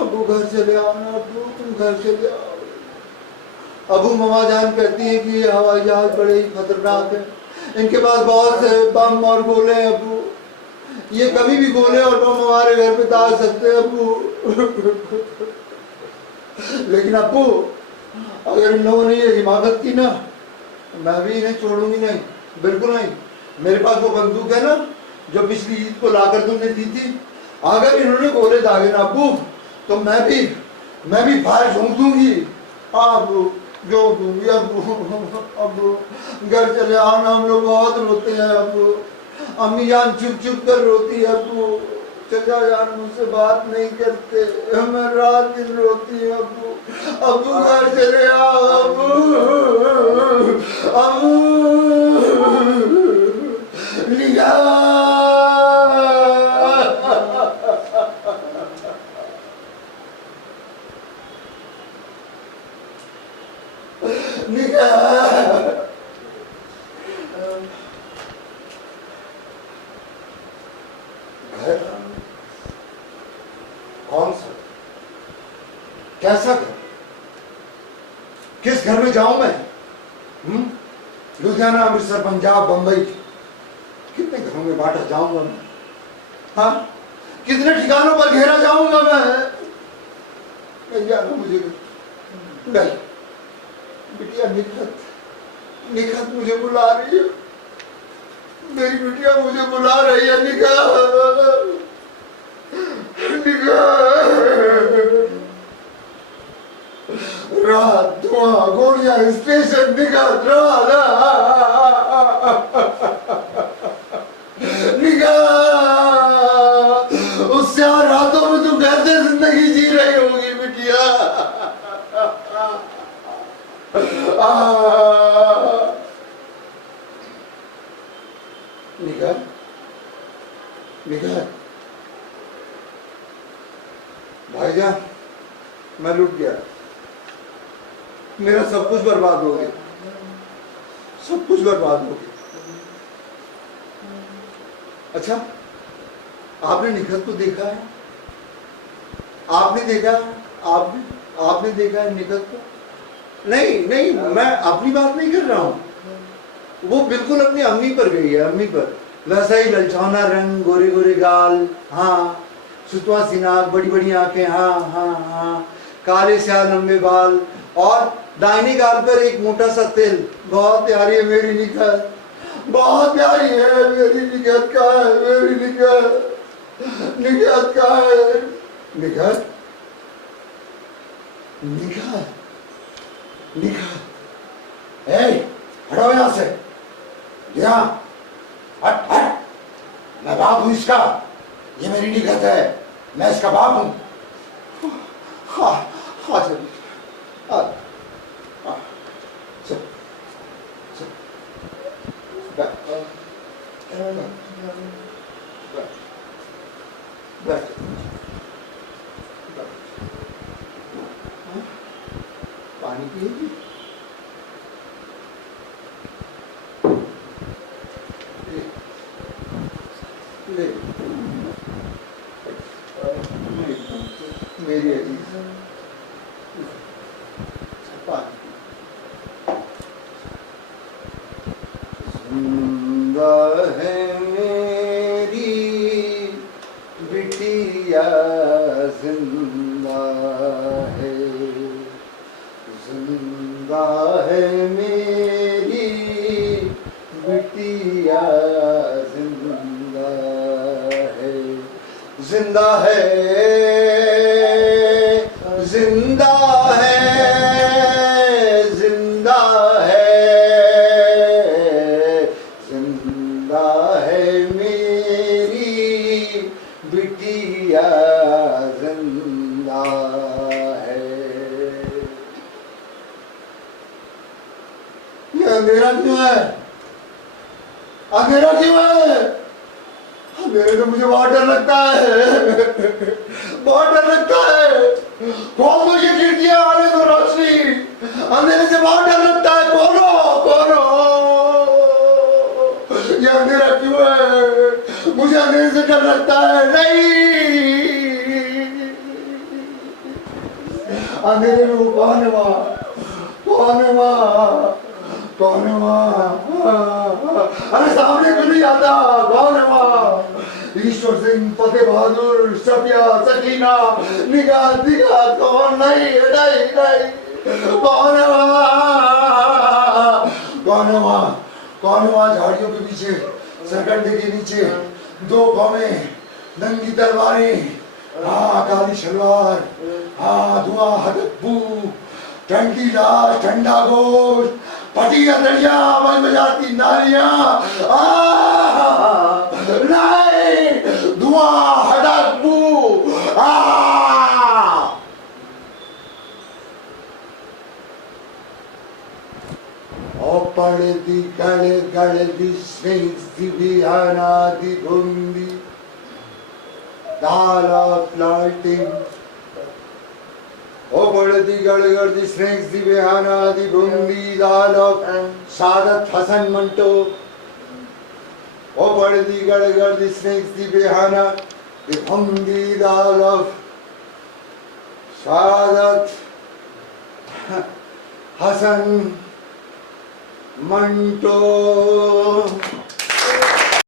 अब्बू घर चले आओ ना अब्बू, तुम घर चले आओ। अब्बू मम्मा जान कहती है कि ये हवाई जहाज बड़े ही खतरनाक है, इनके पास बहुत से बम और गोले हैं अब्बू, ये कभी भी गोले और बम हमारे घर पे डाल सकते हैं अब्बू। लेकिन अब्बू अगर इन लोगों ने ये हिमाकत की ना, मैं भी इन्हें छोड़ूंगी नहीं, बिल्कुल नहीं। मेरे पास वो बंदूक है ना जो पिछली ईद को लाकर तुमने दी थी, अगर इन्होंने गोले दागे ना अब्बू तो मैं भी फायर झोंक दूंगी। अब्बू जो दूंगी अब्बू। अब्बू घर चले आओ ना, हम लोग बहुत रोते हैं अब्बू। अम्मी जान चुप चुप कर रोती है अब्बू, चचा जान मुझसे बात नहीं करते, मैं रात दिन रोती हूँ अब्बू। अब्बू घर चले आओ अब्बू, अब्बू निगाह घर कौन सा, कैसा घर, किस घर में जाऊं मैं? लुधियाना, अमृतसर, पंजाब, बंबई, कितने घरों में बांटा जाऊंगा मैं? हाँ, कितने ठिकानों पर घेरा जाऊंगा मैं? नहीं जाना मुझे नहीं। बिटिया निखत मुझे बुला रही है, मेरी बिटिया मुझे बुला रही है। रात धुआं गोलियां स्टेशन निगाह उस चार रातों में तू कैसे जिंदगी जी रही होगी बिटिया? निगाह भाईजान, मैं लुट गया, मेरा सब कुछ बर्बाद हो गया, सब कुछ बर्बाद हो गया। अच्छा, आपने निखत को देखा है? आपने देखा है? आपने देखा है निखत को? नहीं, मैं अपनी बात नहीं कर रहा हूँ, वो बिल्कुल अपनी अम्मी पर गई है, अम्मी पर। वैसा ही ललचौना रंग, गोरे गोरे गाल, हाँ, सुतवा सिनाक, बड़ी बड़ी आंखें, हाँ, काले स्याह लंबे बाल, और दाहिने गाल पर एक मोटा सा तिल। बहुत प्यारी है मेरी निखत, बहुत प्यारी है मेरी निखत। का है मेरी निखत का है? निखत हटो यहाँ से, यहाँ हट। मैं बाप हूँ इसका, ये मेरी निखत है, मैं इसका बाप हूँ। हाँ चलिए, पानी पिएगी? ले मेरी अजीज पानी। जिंदा है मेरी बिटिया, जिंदा है, जिंदा है मेरी बिटिया, जिंदा है, जिंदा है, जिंदा है, जिंदा है, जिंदा है मेरी बिटिया। अंधेरा क्यों है? अंधेरा क्यों है? अंधेरे से मुझे बहुत डर लगता है, बहुत डर लगता है। खोल दो ये खिड़कियां, आने दो रोशनी। अंधेरे से बहुत डर लगता है, खोलो खोलो। ये अंधेरा क्यों है? मुझे अंधेरे से डर लगता है। नहीं, अंधेरे में वो कौन है वहां? कौन है वहां? कौन है वहां? अरे सामने क्यों नहीं आता? कौन है वहां? ईश्वर सिंह, फतेह बहादुर, सफिया, सकीना, निगाह निगाह, कौन? नहीं नहीं नहीं, कौन है वहां? कौन है वहां? कौन है वहां? झाड़ियों के पीछे, सरकंडे के नीचे, दो कौमें, नंगी तलवारें, हाँ काली शलवार, हाँ धुआं हदबू, ठंडी लाश, ठंडा गोश्त, फटी दरिया, आवाज बजाती नालियां, नहीं, धुआं हदबू, और पड़ती गड़ गड़ती स्नेह दी बूंदी, दाल ऑफ लाइटिंग, ओ पड़ती गड़ गड़ती स्नेह दी बेहाना दी बूंदी, दाल ऑफ सादत हसन मंटो, ओ पड़ती गड़ गड़ती स्नेह दी बेहाना दी बूंदी, दाल ऑफ सादत हसन मंटो।